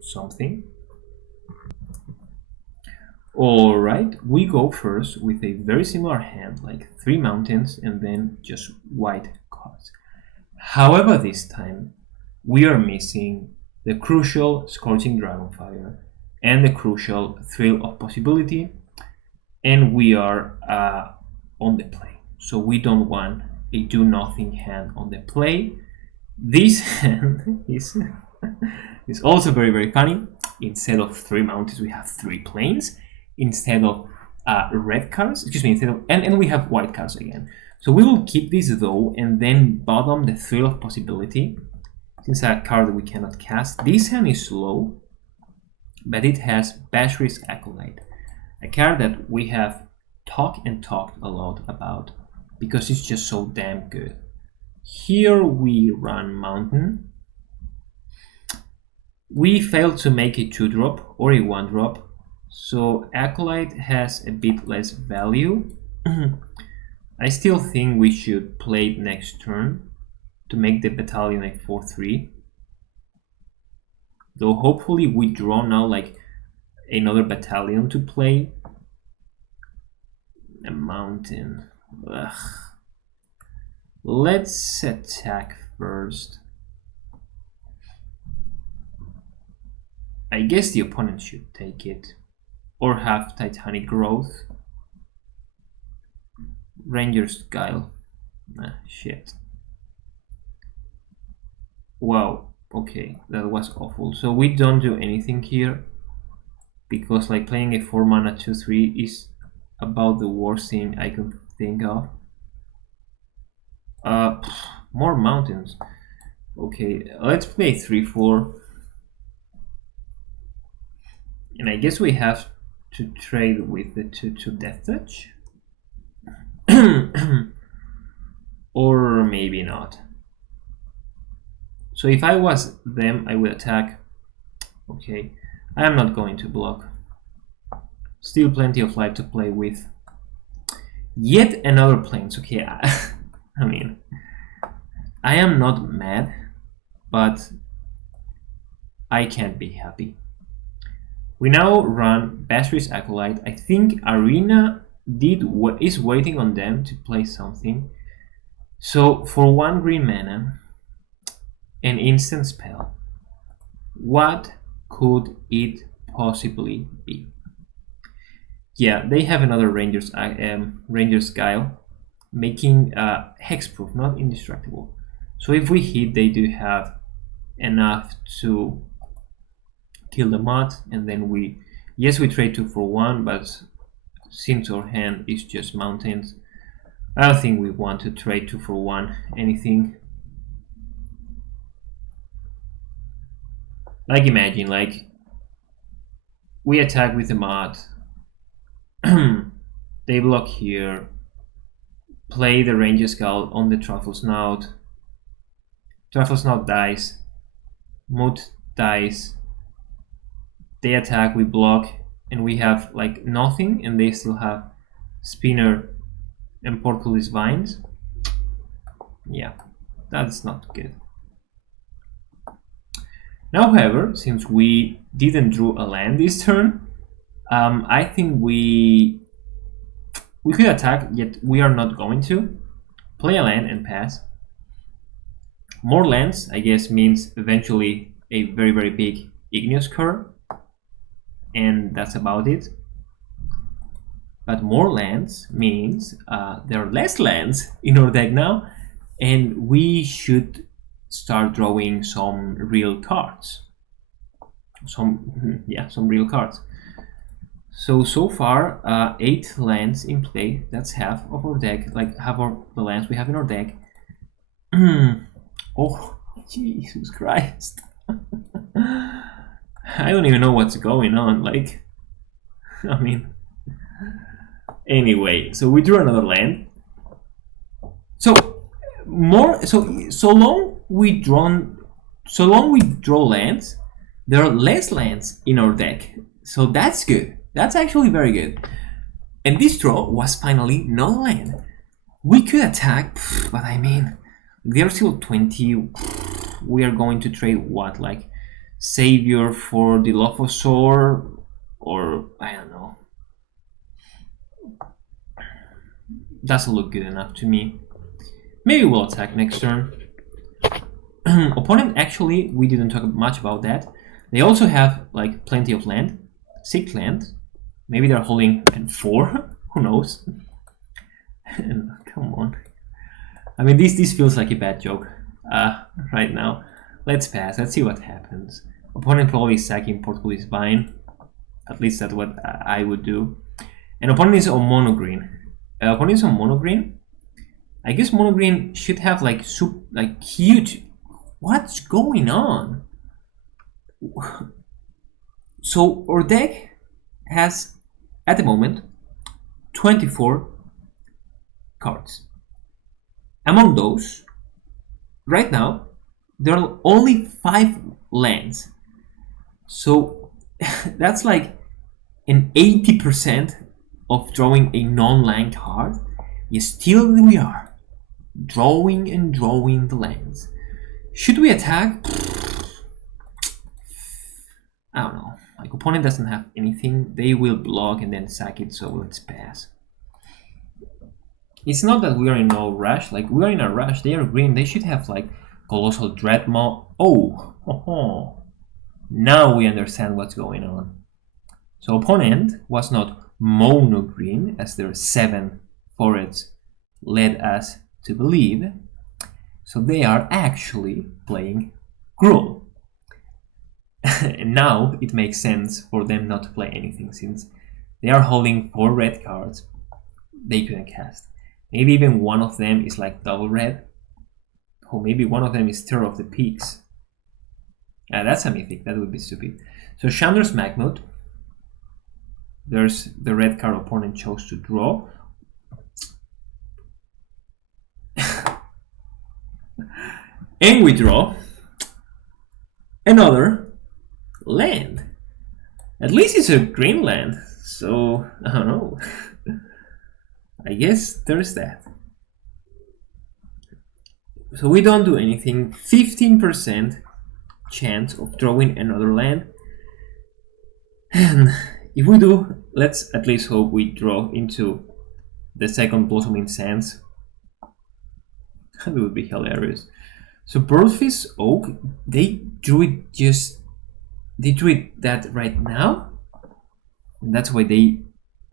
something. Alright, we go first with a very similar hand, like 3 mountains and then just white cards. However, this time we are missing the crucial Scorching Dragonfire and the crucial Thrill of Possibility, and we are on the play. So we don't want a do nothing hand on the play. This hand is also very, very funny. Instead of 3 mountains, we have 3 plains. Instead of red cards, and we have white cards again. So we will keep this though, and then bottom the Thrill of Possibility, since a card that we cannot cast. This hand is slow, but it has Bashri's Acolyte, a card that we have talked a lot about because it's just so damn good. Here we run Mountain. We failed to make a 2-drop or a 1-drop, so Acolyte has a bit less value. I still think we should play it next turn to make the battalion a 4-3. Though hopefully we draw now like another battalion to play. A mountain. Ugh. Let's attack first. I guess the opponent should take it. Or have Titanic Growth. Ranger's Guile. Ah, shit. Wow, okay, that was awful. So we don't do anything here because like playing a 4 mana 2/3 is about the worst thing I can think of. More mountains. Okay, let's play 3/4. And I guess we have to trade with the 2/2 Death Touch. Or maybe not. So if I was them, I would attack. Okay, I am not going to block. Still plenty of life to play with. Yet another plains. Okay, I mean, I am not mad, but I can't be happy. We now run Bashri's Acolyte. I think Arena is waiting on them to play something. So for 1 green mana, an instant spell, what could it possibly be? Yeah, they have another Ranger's Guile, making hexproof, not indestructible. So if we hit, they do have enough to kill the mod, and then we trade 2 for 1, but since our hand is just mountains, I don't think we want to trade 2 for 1 anything. Like imagine, like we attack with the mod, they block here, play the Ranger Skull on the Truffle Snout dies, Moot dies, they attack, we block, and we have like nothing, and they still have Spinner and Portcullis Vines. Yeah, that's not good. Now, however, since we didn't draw a land this turn, I think we could attack, yet we are not going to. Play a land and pass. More lands, I guess, means eventually a very, very big Igneous Curve, and that's about it. But more lands means there are less lands in our deck now, and we should start drawing some real cards. Some real cards. So far, 8 lands in play. That's half of our deck. Like half of the lands we have in our deck. Oh, Jesus Christ! I don't even know what's going on. Like, I mean. Anyway, so we drew another land. So long we draw lands, there are less lands in our deck. So that's good. That's actually very good. And this draw was finally not a land. We could attack, but I mean, they're still 20. We are going to trade what, like Savior for the Dilophosaur, or I don't know. Doesn't look good enough to me. Maybe we'll attack next turn. Opponent, actually, we didn't talk much about that. They also have like plenty of land, 6 land. Maybe they're holding 4. Who knows? Come on. I mean, this feels like a bad joke right now. Let's pass. Let's see what happens. Opponent probably sacking Portcullis Vine. At least that's what I would do. And opponent is on mono green. Opponent is on mono green. I guess mono green should have like huge. What's going on? So our deck has at the moment 24 cards. Among those, right now there are only 5 lands. So that's like an 80% of drawing a non-land card. Yet still we are drawing and drawing the lands. Should we attack? I don't know. Like, opponent doesn't have anything. They will block and then sack it, so let's pass. It's not that we are in no rush. Like, we are in a rush. They are green. They should have like Colossal Dreadmaw. Oh. Now we understand what's going on. So opponent was not mono green, as their 7 forests led us to believe. So they are actually playing Gruul. And now it makes sense for them not to play anything, since they are holding 4 red cards they couldn't cast. Maybe even one of them is like double red. Or maybe one of them is Terror of the Peaks. That's a mythic, that would be stupid. So Chandra's Magmut. There's the red card opponent chose to draw. And we draw another land. At least it's a green land, so I don't know. I guess there's that. So we don't do anything. 15% chance of drawing another land. And if we do, let's at least hope we draw into the second Blossoming Sands. That would be hilarious. So Birdfish Oak, they drew it that right now, and that's why they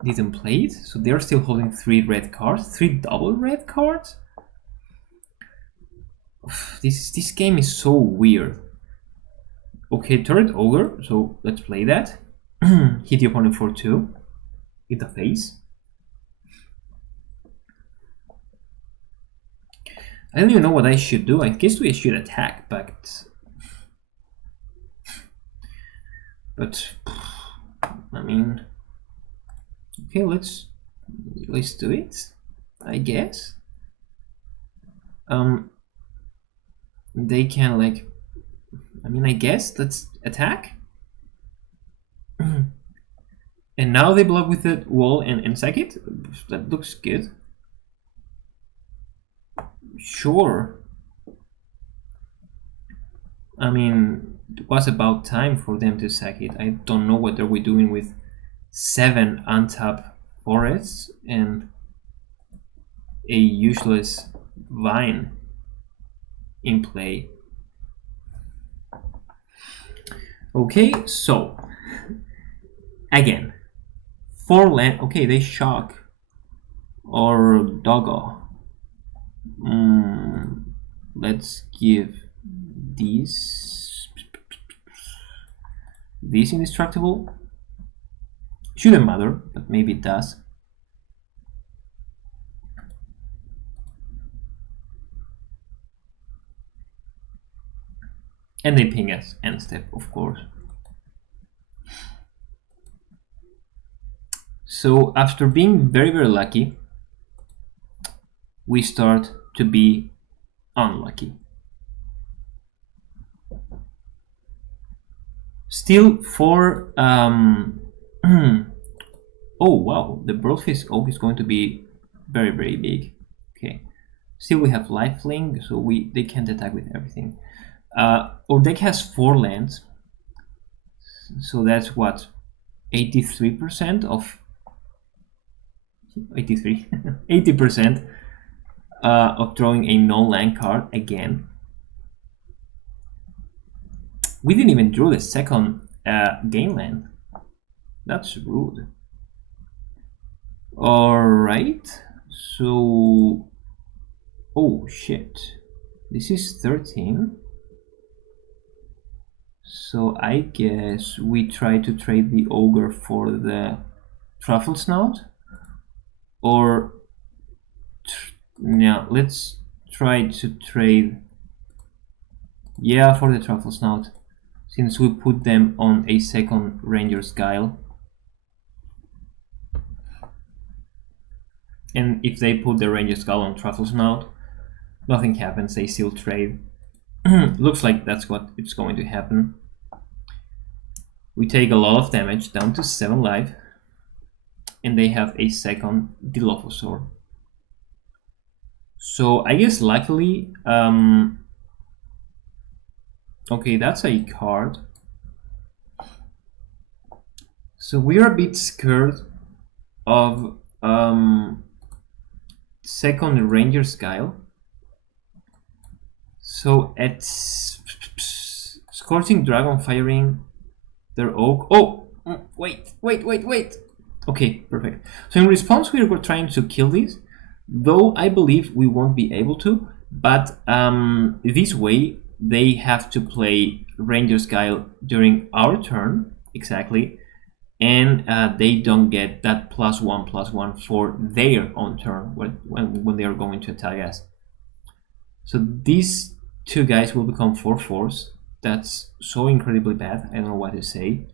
didn't play it. So they're still holding 3 red cards, 3 double red cards. This game is so weird. Okay, Turret Ogre, so let's play that. Hit the opponent for 2 in the face. I don't even know what I should do. I guess we should attack, but I mean, okay, let's do it, I guess. They can like, I mean, I guess let's attack. And now they block with the wall and sack it. That looks good. Sure. I mean, it was about time for them to sack it. I don't know what are we doing with 7 untapped forests and a useless vine in play. Okay, so again, 4 land. Okay, they shock or doggo. Let's give these indestructible. Shouldn't matter, but maybe it does. And they ping us end step, of course. So after being very, very lucky, we start to be unlucky. Still for oh wow, the Broadfish Oak is going to be very, very big. Okay, still we have lifelink, so they can't attack with everything. Our deck has 4 lands, So that's what, 83% of 83 80% of drawing a no-land card again. We didn't even draw the second game land. That's rude. Alright, so oh shit, this is 13. So I guess we try to trade the ogre for the truffle snout, or yeah, let's try to trade, yeah, for the truffle snout, since we put them on a second ranger's guile. And if they put the ranger's guile on truffle snout, nothing happens, they still trade. Looks like that's what it's going to happen. We take a lot of damage, down to 7 life, and they have a second Dilophosaur. So I guess luckily, okay, that's a card. So we are a bit scared of second Ranger's Guile. So at Scorching Dragon firing their oak. Oh, wait. Okay, perfect. So in response, we are trying to kill this, though I believe we won't be able to. But this way, they have to play Ranger's Guile during our turn, exactly, and they don't get that +1/+1 for their own turn when they are going to attack us. So these two guys will become 4/4s. That's so incredibly bad. I don't know what to say.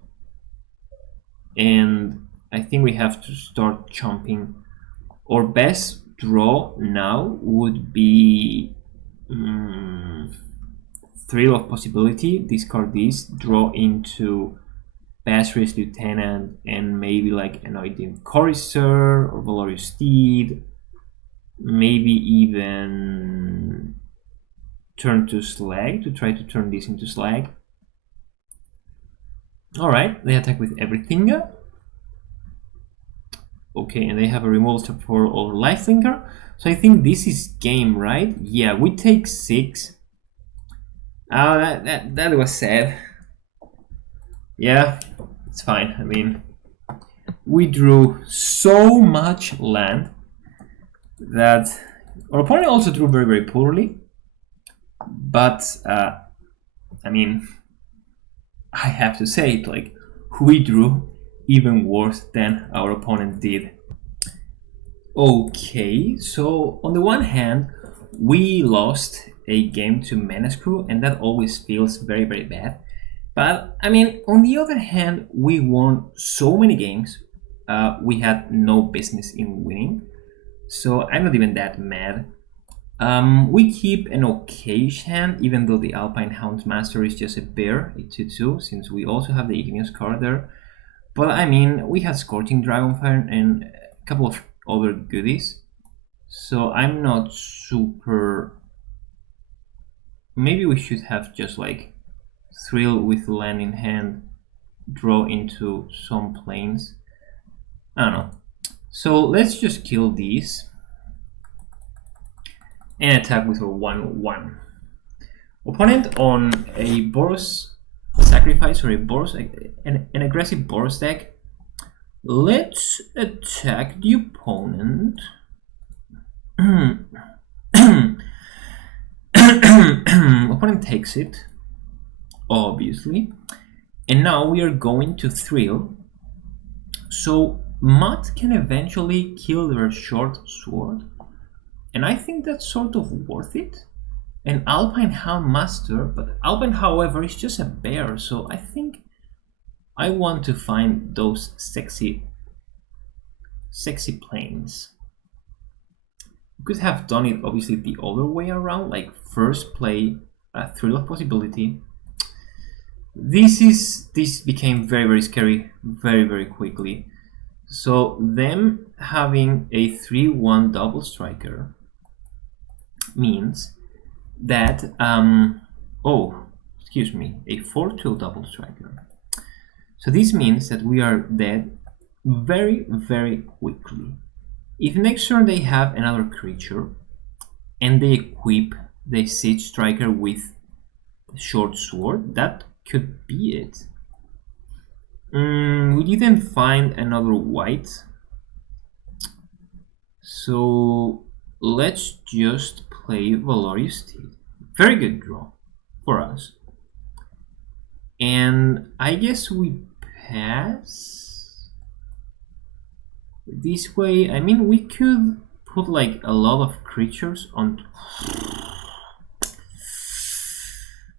And I think we have to start chomping. Our best draw now would be Thrill of Possibility. Discard this, draw into Basri's Lieutenant, and maybe like Anointing Chorister or Valorious Steed. Maybe even turn to Slag to try to turn this into Slag. Alright, they attack with everything. Okay, and they have a removal step for our Lifelinker. So I think this is game, right? Yeah, we take 6. Oh, that was sad. Yeah, it's fine. I mean, we drew so much land that our opponent also drew very, very poorly. But, I mean, I have to say it, like, we drew even worse than our opponent did. Okay, so on the one hand, we lost a game to Menace Crew, and that always feels very, very bad. But, I mean, on the other hand, we won so many games we had no business in winning. So I'm not even that mad. We keep an okay hand, even though the Alpine Houndmaster is just a bear, a 2/2, since we also have the Igneous card there. But I mean, we had Scorching Dragonfire and a couple of other goodies. So I'm not super... Maybe we should have just like Thrill with land in hand, draw into some planes. I don't know. So let's just kill these and attack with a 1/1. Opponent on a Boros Sacrifice or a Boros, an aggressive Boros deck. Let's attack the opponent. Opponent takes it, obviously, and now we are going to Thrill. So Mutt can eventually kill their short sword, and I think that's sort of worth it. An Alpine Houndmaster, but Alpine, however, is just a bear, so I think I want to find those sexy planes. We could have done it obviously the other way around, like first play a Thrill of Possibility. This became very, very scary very, very quickly. So them having a 3/1 double striker means that oh, excuse me, a 4/2 double striker So this means that we are dead very, very quickly. If next turn they have another creature and they equip the Siege Striker with the short sword, that could be it. We didn't find another white, so let's just play Valorious Steed. Very good draw for us. And I guess we pass this way. I mean, we could put like a lot of creatures on.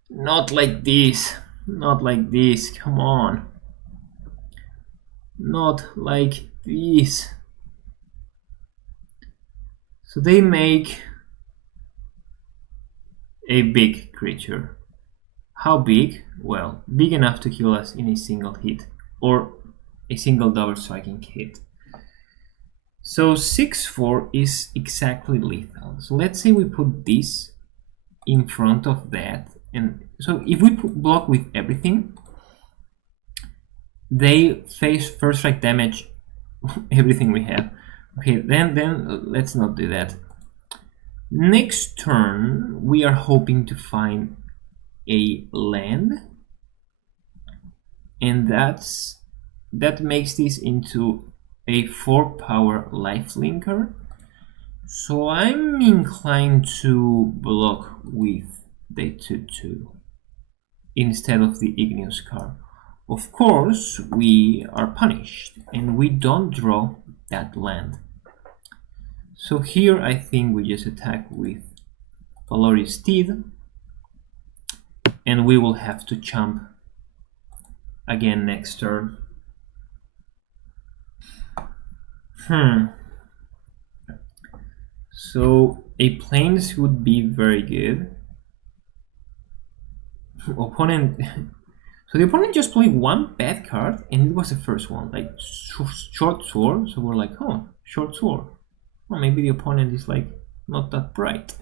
Not like this. Not like this. Come on. Not like this. So they make a big creature. How big? Well, big enough to kill us in a single hit, or a single double striking hit. So 6/4 is exactly lethal. So let's say we put this in front of that, and so if we block with everything, they face first strike damage everything we have. Okay, then let's not do that. Next turn, we are hoping to find a land, and that makes this into a 4-power lifelinker. So I'm inclined to block with the 2/2 instead of the Igneous card. Of course, we are punished and we don't draw that land. So here I think we just attack with Valorious Steed, and we will have to jump again next turn. So a plains would be very good. Opponent. So the opponent just played one bad card, and it was the first one, like short sword. So we're like, oh, short sword. Well, maybe the opponent is like not that bright.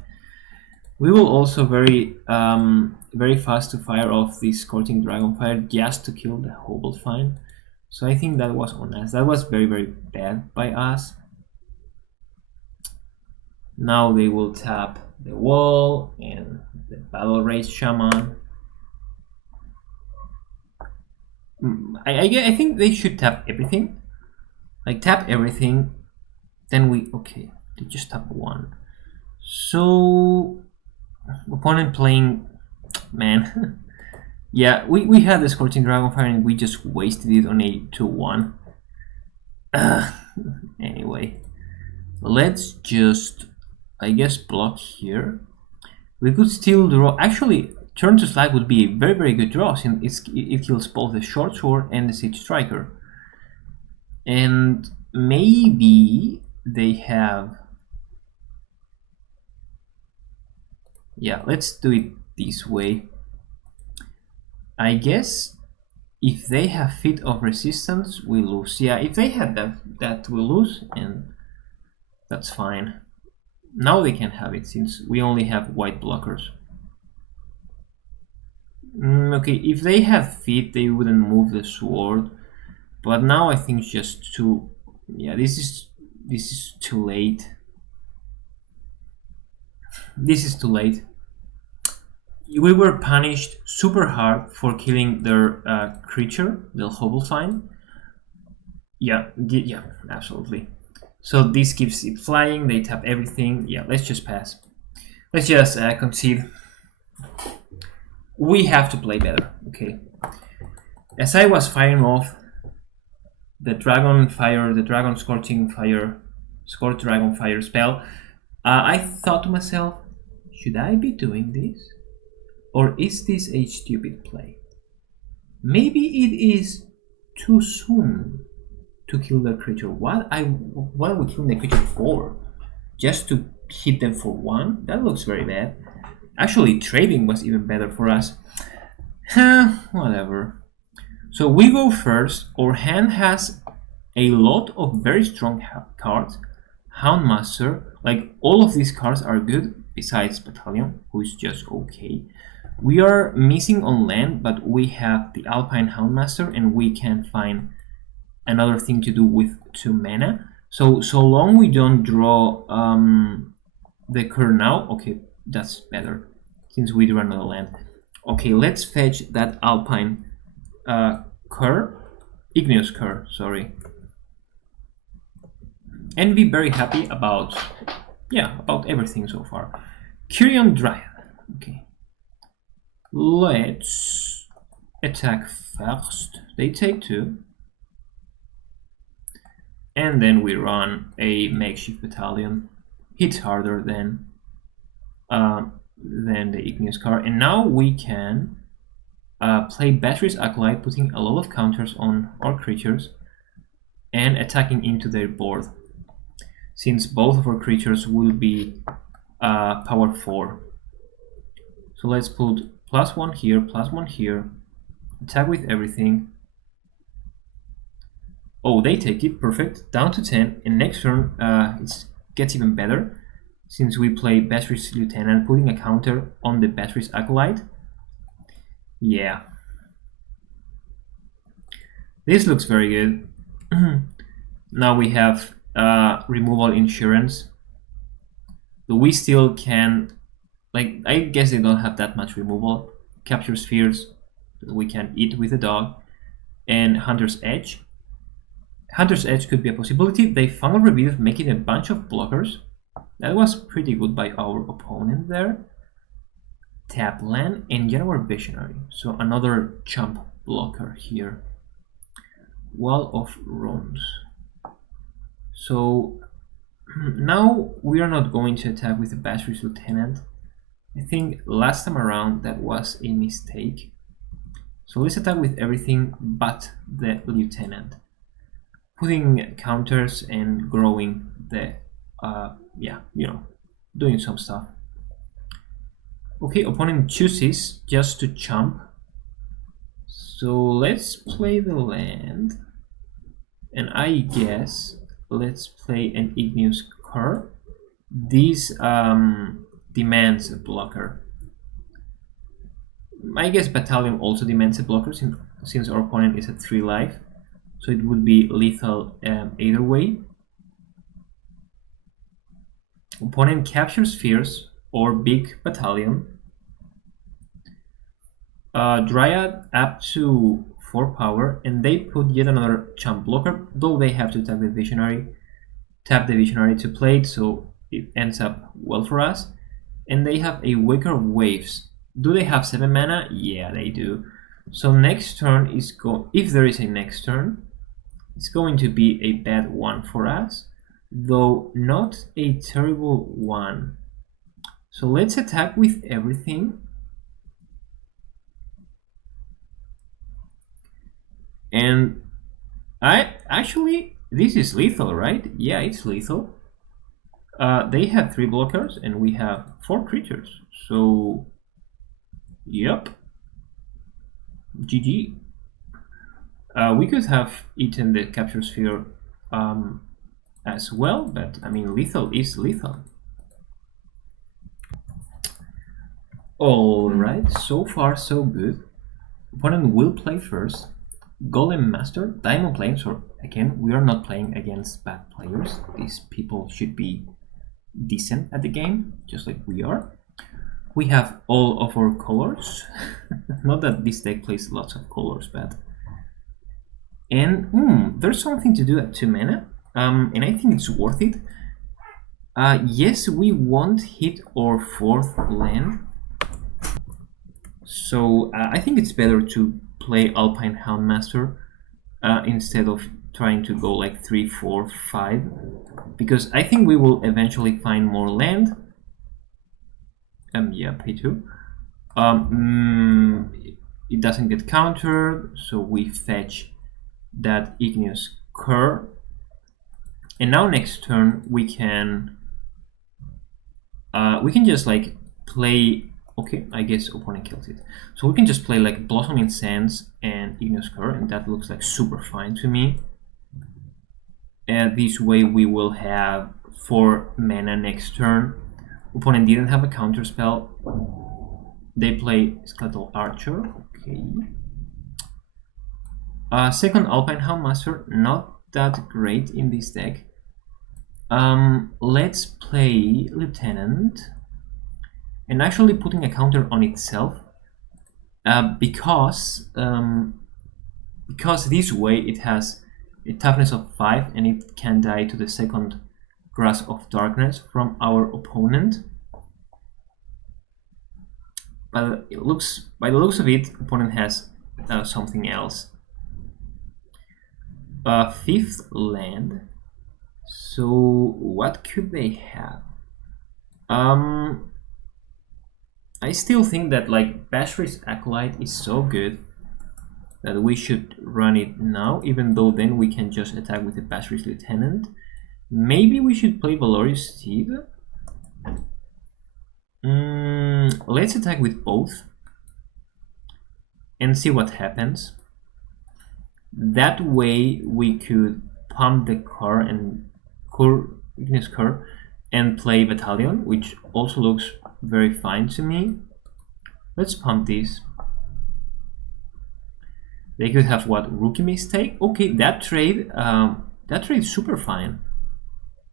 We will also very fast to fire off this Scorching Dragonfire just to kill the Hobblefine. So I think that was on us. That was very, very bad by us. Now they will tap the wall and the Battle Rage Shaman. I think they should tap everything. Like tap everything, then okay, they just tap one. So opponent playing, man. Yeah, we had the Scorching Dragonfire and we just wasted it on a 2/1. Anyway, let's just, I guess, block here. We could still draw. Actually, turn to Slag would be a very, very good draw since it kills both the Short Sword and the Siege Striker. And maybe they have. Yeah, let's do it this way. I guess if they have Feet of Resistance, we lose. Yeah, if they had that we lose, and that's fine. Now they can have it since we only have white blockers. Okay, if they have Feet, they wouldn't move the sword. But now I think it's just too. Yeah, this is too late. This is too late. We were punished super hard for killing their creature, the Hobblefine. Yeah, absolutely. So this keeps it flying. They tap everything. Yeah, let's just pass. Let's just concede. We have to play better. Okay. As I was firing off the Dragon Scorching Fire, Scorch Dragonfire spell, I thought to myself, should I be doing this? Or is this a stupid play? Maybe it is too soon to kill the creature. What are we killing the creature for? Just to hit them for 1? That looks very bad. Actually, trading was even better for us. Whatever. So we go first. Our hand has a lot of very strong cards. Houndmaster, like all of these cards are good, besides Battalion, who is just okay. We are missing on land, but we have the Alpine Houndmaster, and we can find another thing to do with 2 mana. So long we don't draw the cur now. Okay, that's better, since we drew another land. Okay, let's fetch that Alpine Igneous Cur, sorry. And be very happy about, yeah, about everything so far. Kyrian Dryad, okay. Let's attack first. They take 2. And then we run a makeshift battalion. Hits harder than the Igneous Car. And now we can play Battery's Acolyte, putting a lot of counters on our creatures and attacking into their board, since both of our creatures will be power 4. So let's put +1 here, +1 here, attack with everything. Oh, they take it, perfect, down to 10, and next turn it gets even better, since we play Battery's Lieutenant, putting a counter on the Battery's Acolyte. Yeah. This looks very good. Now we have removal insurance. But we still can, like, I guess they don't have that much removal. Capture spheres that we can eat with a dog. And Hunter's Edge. Hunter's Edge could be a possibility. They Fungal Rebuke, making a bunch of blockers. That was pretty good by our opponent there. Tap land and Jaguar Visionary. So another chump blocker here. Wall of Runes. So now we are not going to attack with the Battery's Lieutenant. I think last time around that was a mistake. So let's attack with everything but the Lieutenant, putting counters and growing the yeah, you know, doing some stuff. Okay, opponent chooses just to chump. So let's play the land, and I guess let's play an Igneous Cur. This demands a blocker. I guess Battalion also demands a blocker, since our opponent is at 3 life. So it would be lethal either way. Opponent captures Spheres or Big Battalion. Dryad up to 4 power, and they put yet another chump blocker, though they have to tap the Visionary to play it, so it ends up well for us. And they have a Waker of Waves. Do they have 7 mana? Yeah, they do. So next turn is if there is a next turn, it's going to be a bad one for us, though not a terrible one. So let's attack with everything. And this is lethal, right? Yeah, it's lethal. They have 3 blockers and we have 4 creatures. So, yep. GG. We could have eaten the capture sphere as well, but I mean, lethal is lethal. Alright, so far so good. Opponent will play first. Golem Master, Diamond Plains, or again, we are not playing against bad players. These people should be decent at the game, just like we are. We have all of our colors. Not that this deck plays lots of colors, but... And there's something to do at 2 mana, and I think it's worth it. Yes, we won't hit our 4th land, so I think it's better to play Alpine Houndmaster instead of trying to go like 3, 4, 5, because I think we will eventually find more land. Yeah, pay 2. It doesn't get countered, so we fetch that Igneous Cur, and now next turn we can just like play. Okay, I guess opponent kills it. So we can just play like Blossoming Sands and Igneous Cur, and that looks like super fine to me. And this way we will have 4 mana next turn. Opponent didn't have a counter spell. They play Skeletal Archer. Okay. Second Alpine Houndmaster, not that great in this deck. Let's play Lieutenant, and actually putting a counter on itself, because this way it has a toughness of 5 and it can die to the second Grasp of Darkness from our opponent. But it looks, by the looks of it, opponent has something else. Fifth land. So what could they have? I still think that like Basri's Acolyte is so good that we should run it now, even though then we can just attack with the Basri's Lieutenant. Maybe we should play Valorious Steed. Let's attack with both and see what happens. That way we could pump the car and Ignis Core and play Battalion, which also looks very fine to me. Let's pump this. They could have what, Rookie Mistake? Okay, that trade is super fine.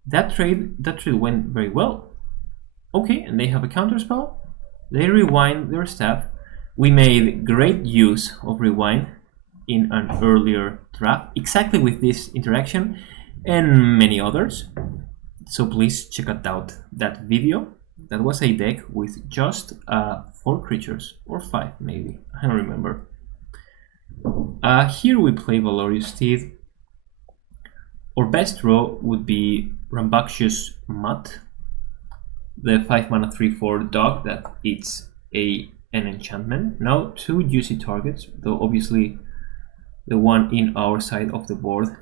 That trade went very well. Okay, and they have a counterspell. They rewind their staff. We made great use of rewind in an earlier draft, exactly with this interaction and many others. So please check out that video. That was a deck with just 4 creatures, or 5 maybe, I don't remember. Here we play Valorious Steed. Our best draw would be Rambunctious Mutt, the 5 mana 3/4 dog that eats an enchantment. Now 2 juicy targets, though obviously the one in our side of the board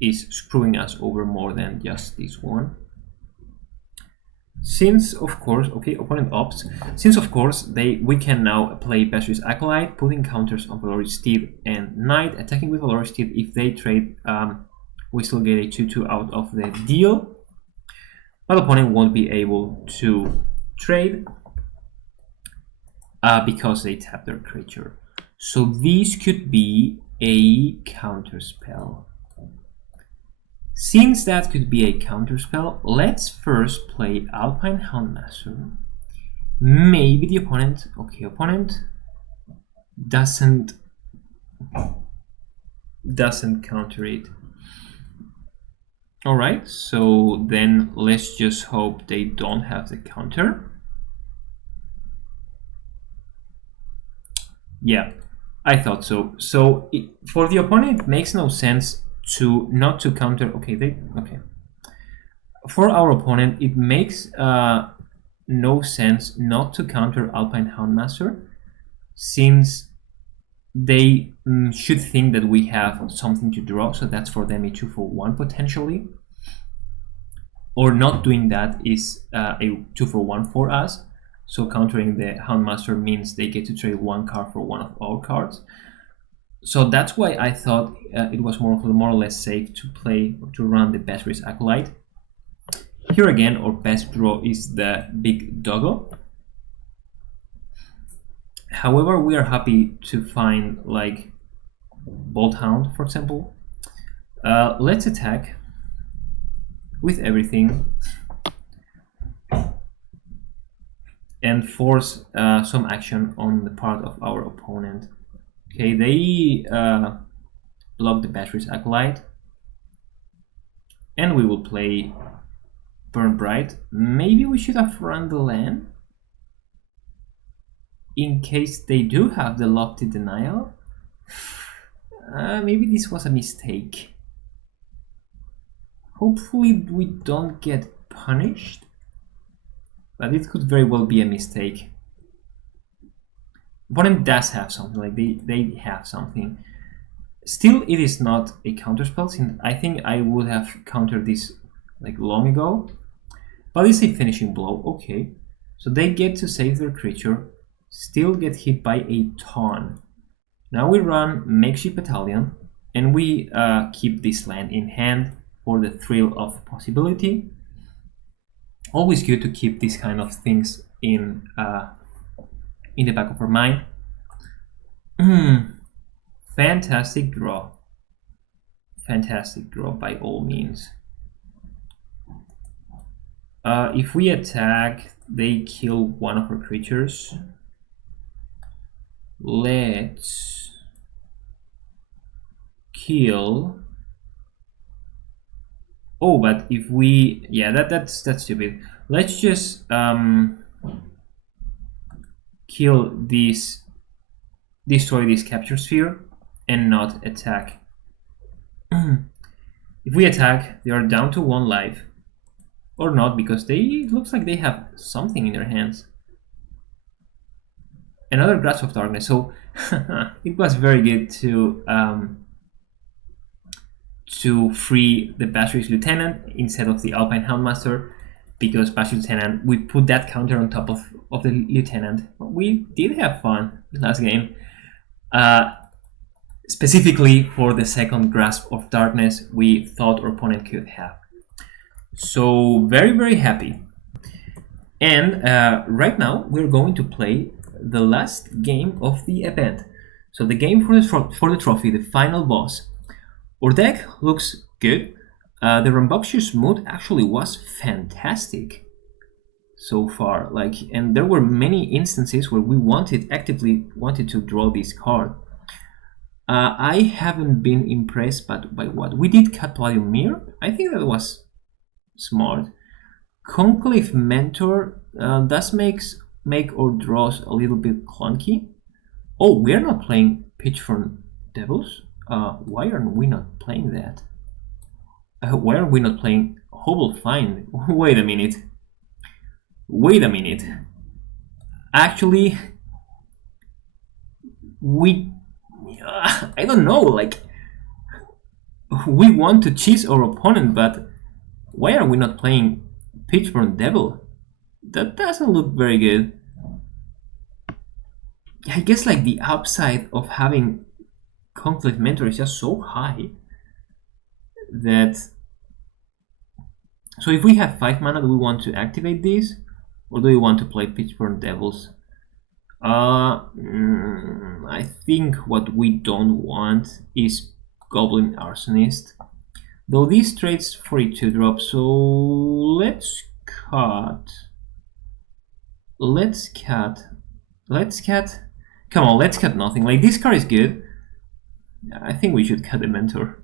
is screwing us over more than just this one. Since of course, okay, opponent opts. Since of course we can now play Basri's Acolyte, putting counters on Valorious Steed and Knight, attacking with Valorious Steed. If they trade, we still get a 2/2 out of the deal. But opponent won't be able to trade because they tap their creature. So this could be a counterspell. Since that could be a counterspell, let's first play Alpine Houndmaster. Maybe the opponent, okay, opponent doesn't counter it. Alright, so then let's just hope they don't have the counter. Yeah, I thought so. So for the opponent, it makes no sense to not to counter. Okay, for our opponent, it makes no sense not to counter Alpine Houndmaster, since they should think that we have something to draw. So that's for them a 2/1 potentially, or not doing that is a 2/1 for us. So countering the Houndmaster means they get to trade 1 card for one of our cards. So that's why I thought it was more or less safe to run the Basri's Acolyte. Here again, our best draw is the big doggo. However, we are happy to find like Bolt Hound, for example. Let's attack with everything and force some action on the part of our opponent. Okay, they block the Basri's Acolyte, and we will play Burn Bright. Maybe we should have run the land in case they do have the Lofty Denial. Maybe this was a mistake. Hopefully we don't get punished, but it could very well be a mistake. Opponent does have something, like they have something. Still, it is not a counterspell, since I think I would have countered this like long ago. But it's a finishing blow, okay. So they get to save their creature, still get hit by a ton. Now we run Makeshift Battalion, and we keep this land in hand for the thrill of possibility. Always good to keep these kind of things in the back of our mind. Fantastic draw. Fantastic draw by all means. If we attack, they kill one of our creatures. Let's kill. Oh, but if we, yeah, that's stupid. Let's just kill this, destroy this capture sphere, and not attack. If we attack, they are down to 1 life, or not, because it looks like they have something in their hands. Another Grasp of Darkness. So it was very good to free the Basilisk Lieutenant instead of the Alpine Houndmaster, because Basilisk Lieutenant, we put that counter on top of the Lieutenant. We did have fun last game. Specifically for the second Grasp of Darkness we thought our opponent could have. So very, very happy. And right now we're going to play the last game of the event. So the game for the trophy, the final boss. Our deck looks good. The Rambunctious mood actually was fantastic so far. And there were many instances where we actively wanted to draw this card. I haven't been impressed by what we did. Cut Palladium Mirror. I think that was smart. Conclave Mentor does make our draws a little bit clunky. Oh, we're not playing Pitchfork Devils. Why are we not playing that? Why are we not playing Hobble Find? Wait a minute. Wait a minute. Actually, I don't know, we want to cheese our opponent, but why are we not playing Pitchfork Devil? That doesn't look very good. I guess the upside of having Conclave Mentor is just so high that... So if we have 5 mana, do we want to activate this? Or do we want to play Pitchfork Devils? I think what we don't want is Goblin Arsonist. Though this trades for a 2-drop, so let's cut. Let's cut. Come on, let's cut nothing. This card is good. I think we should cut the Mentor.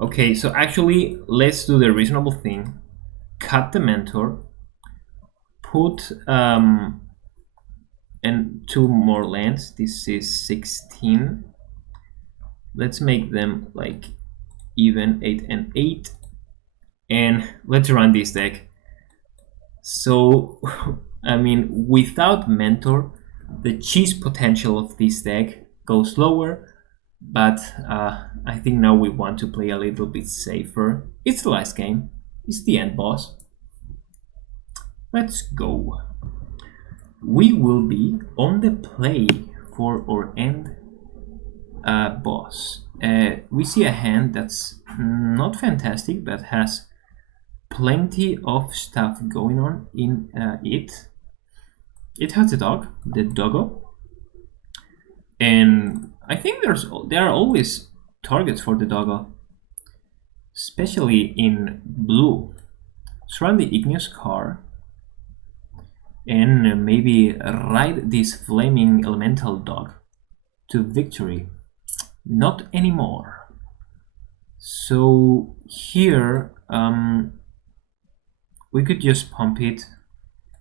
Okay, so actually, let's do the reasonable thing. Cut the Mentor. Put and 2 more lands. This is 16. Let's make them even 8 and 8. And let's run this deck. So, I mean, without Mentor, the cheese potential of this deck goes lower. But I think now we want to play a little bit safer. It's the last game. It's the end boss. Let's go. We will be on the play for our end boss. We see a hand that's not fantastic, but has plenty of stuff going on in it. It has the doggo. And I think there are always targets for the doggo, especially in blue. So run the Igneous car and maybe ride this flaming elemental dog to victory. Not anymore. So here we could just pump it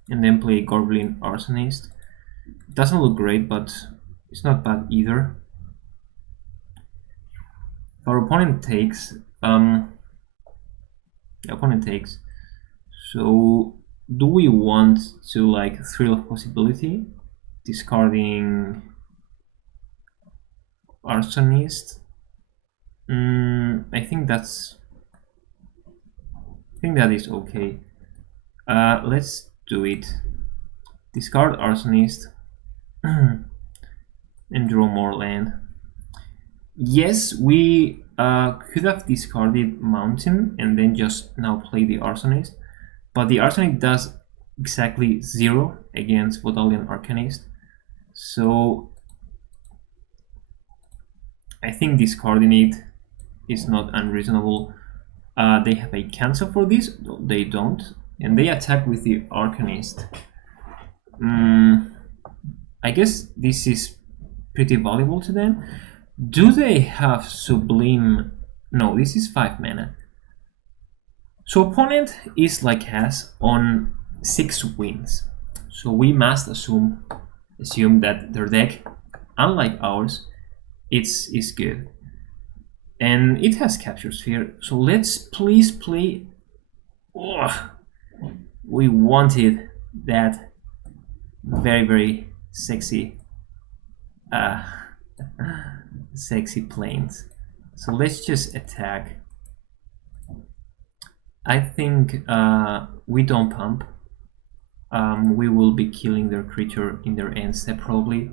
and then play Goblin Arsonist. Doesn't look great, but it's not bad either. Our opponent takes. The opponent takes. So, do we want to Thrill of Possibility, discarding Arsonist? I think that is okay. Let's do it. Discard Arsonist. and draw more land. Yes, we could have discarded Mountain and then just now play the Arsonist, but the Arsonist does exactly 0 against Vodalian Arcanist, so I think discarding it is not unreasonable. They have a cancel for this, they don't, and they attack with the Arcanist. I guess this is pretty valuable to them. Do they have Sublime? No, this is 5 mana. So opponent is like us on 6 wins. So we must assume that their deck, unlike ours, is good. And it has Capture Sphere. So let's please play. Oh, we wanted that very, very sexy sexy planes. So let's just attack. I think we don't pump. We will be killing their creature in their end step probably,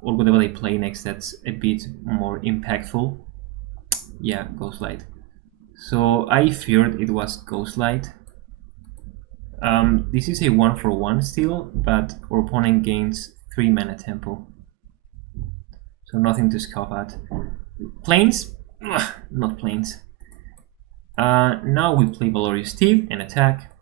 or whatever they play next that's a bit more impactful. Yeah, Ghostlight. So I feared it was Ghostlight. This is a 1-for-1 still, but our opponent gains 3 mana tempo. So nothing to scoff at. Planes? Ugh, not planes. Now we play Valorious Steed and attack.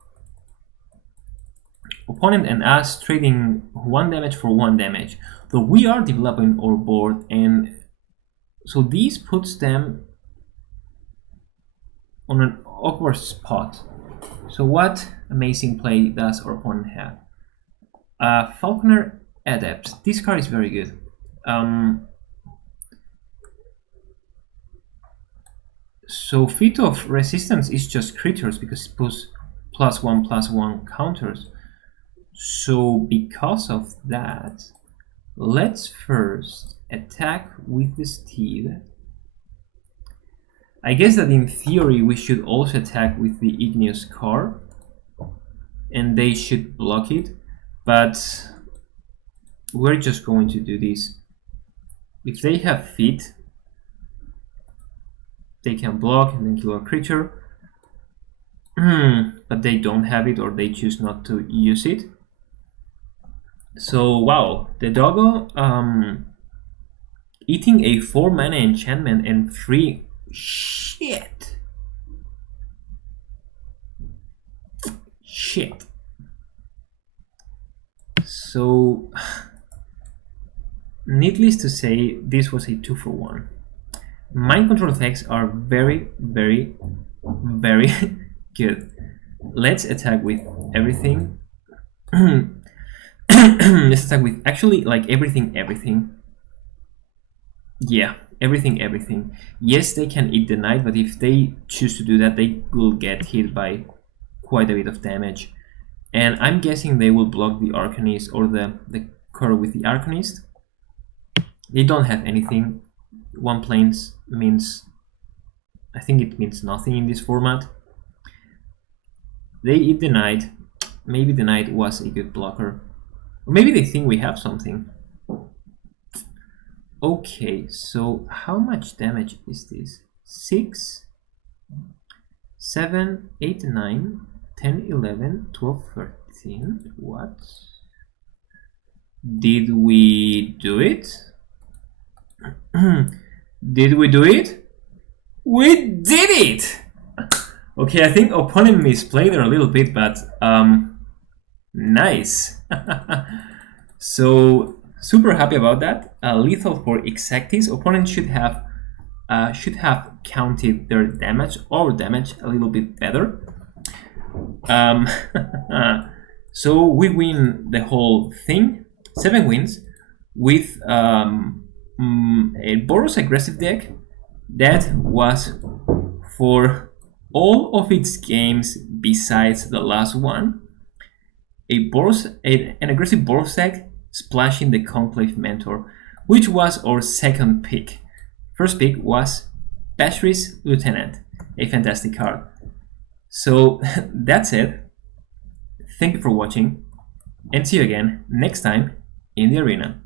Opponent and us trading 1 damage for 1 damage. Though we are developing our board, and so this puts them on an awkward spot. So what amazing play does our opponent have? Falconer Adept. This card is very good. So Feat of Resistance is just creatures because it puts +1/+1 counters. So because of that, let's first attack with the Steed. I guess that in theory we should also attack with the Igneous Car, and they should block it, but we're just going to do this. If they have Feet, they can block and then kill a creature, but they don't have it or they choose not to use it. So wow, the doggo eating a 4 mana enchantment and 3 shit. So needless to say, this was a 2-for-1. Mind control effects are very, very, very good. Let's attack with everything. Let's attack with actually like everything. Yeah, everything. Yes, they can eat the knight, but if they choose to do that, they will get hit by quite a bit of damage. And I'm guessing they will block the Arcanist or the curve with the Arcanist. They don't have anything. 1 planes means, I think it means nothing in this format. They eat the knight. Maybe the knight was a good blocker. Or maybe they think we have something. Okay, so how much damage is this? 6, 7, 8, 9, 10, 11, 12, 13. What? Did we do it? Did we do it? We did it! Okay, I think opponent misplayed there a little bit, but nice. So super happy about that. Lethal for Exactis. Opponent should have counted their damage or damage a little bit better. So we win the whole thing. 7 wins with a Boros aggressive deck that was for all of its games besides the last one. An aggressive Boros deck splashing the Conclave Mentor, which was our second pick. First pick was Bashri's Lieutenant, a fantastic card. So that's it. Thank you for watching, and see you again next time in the arena.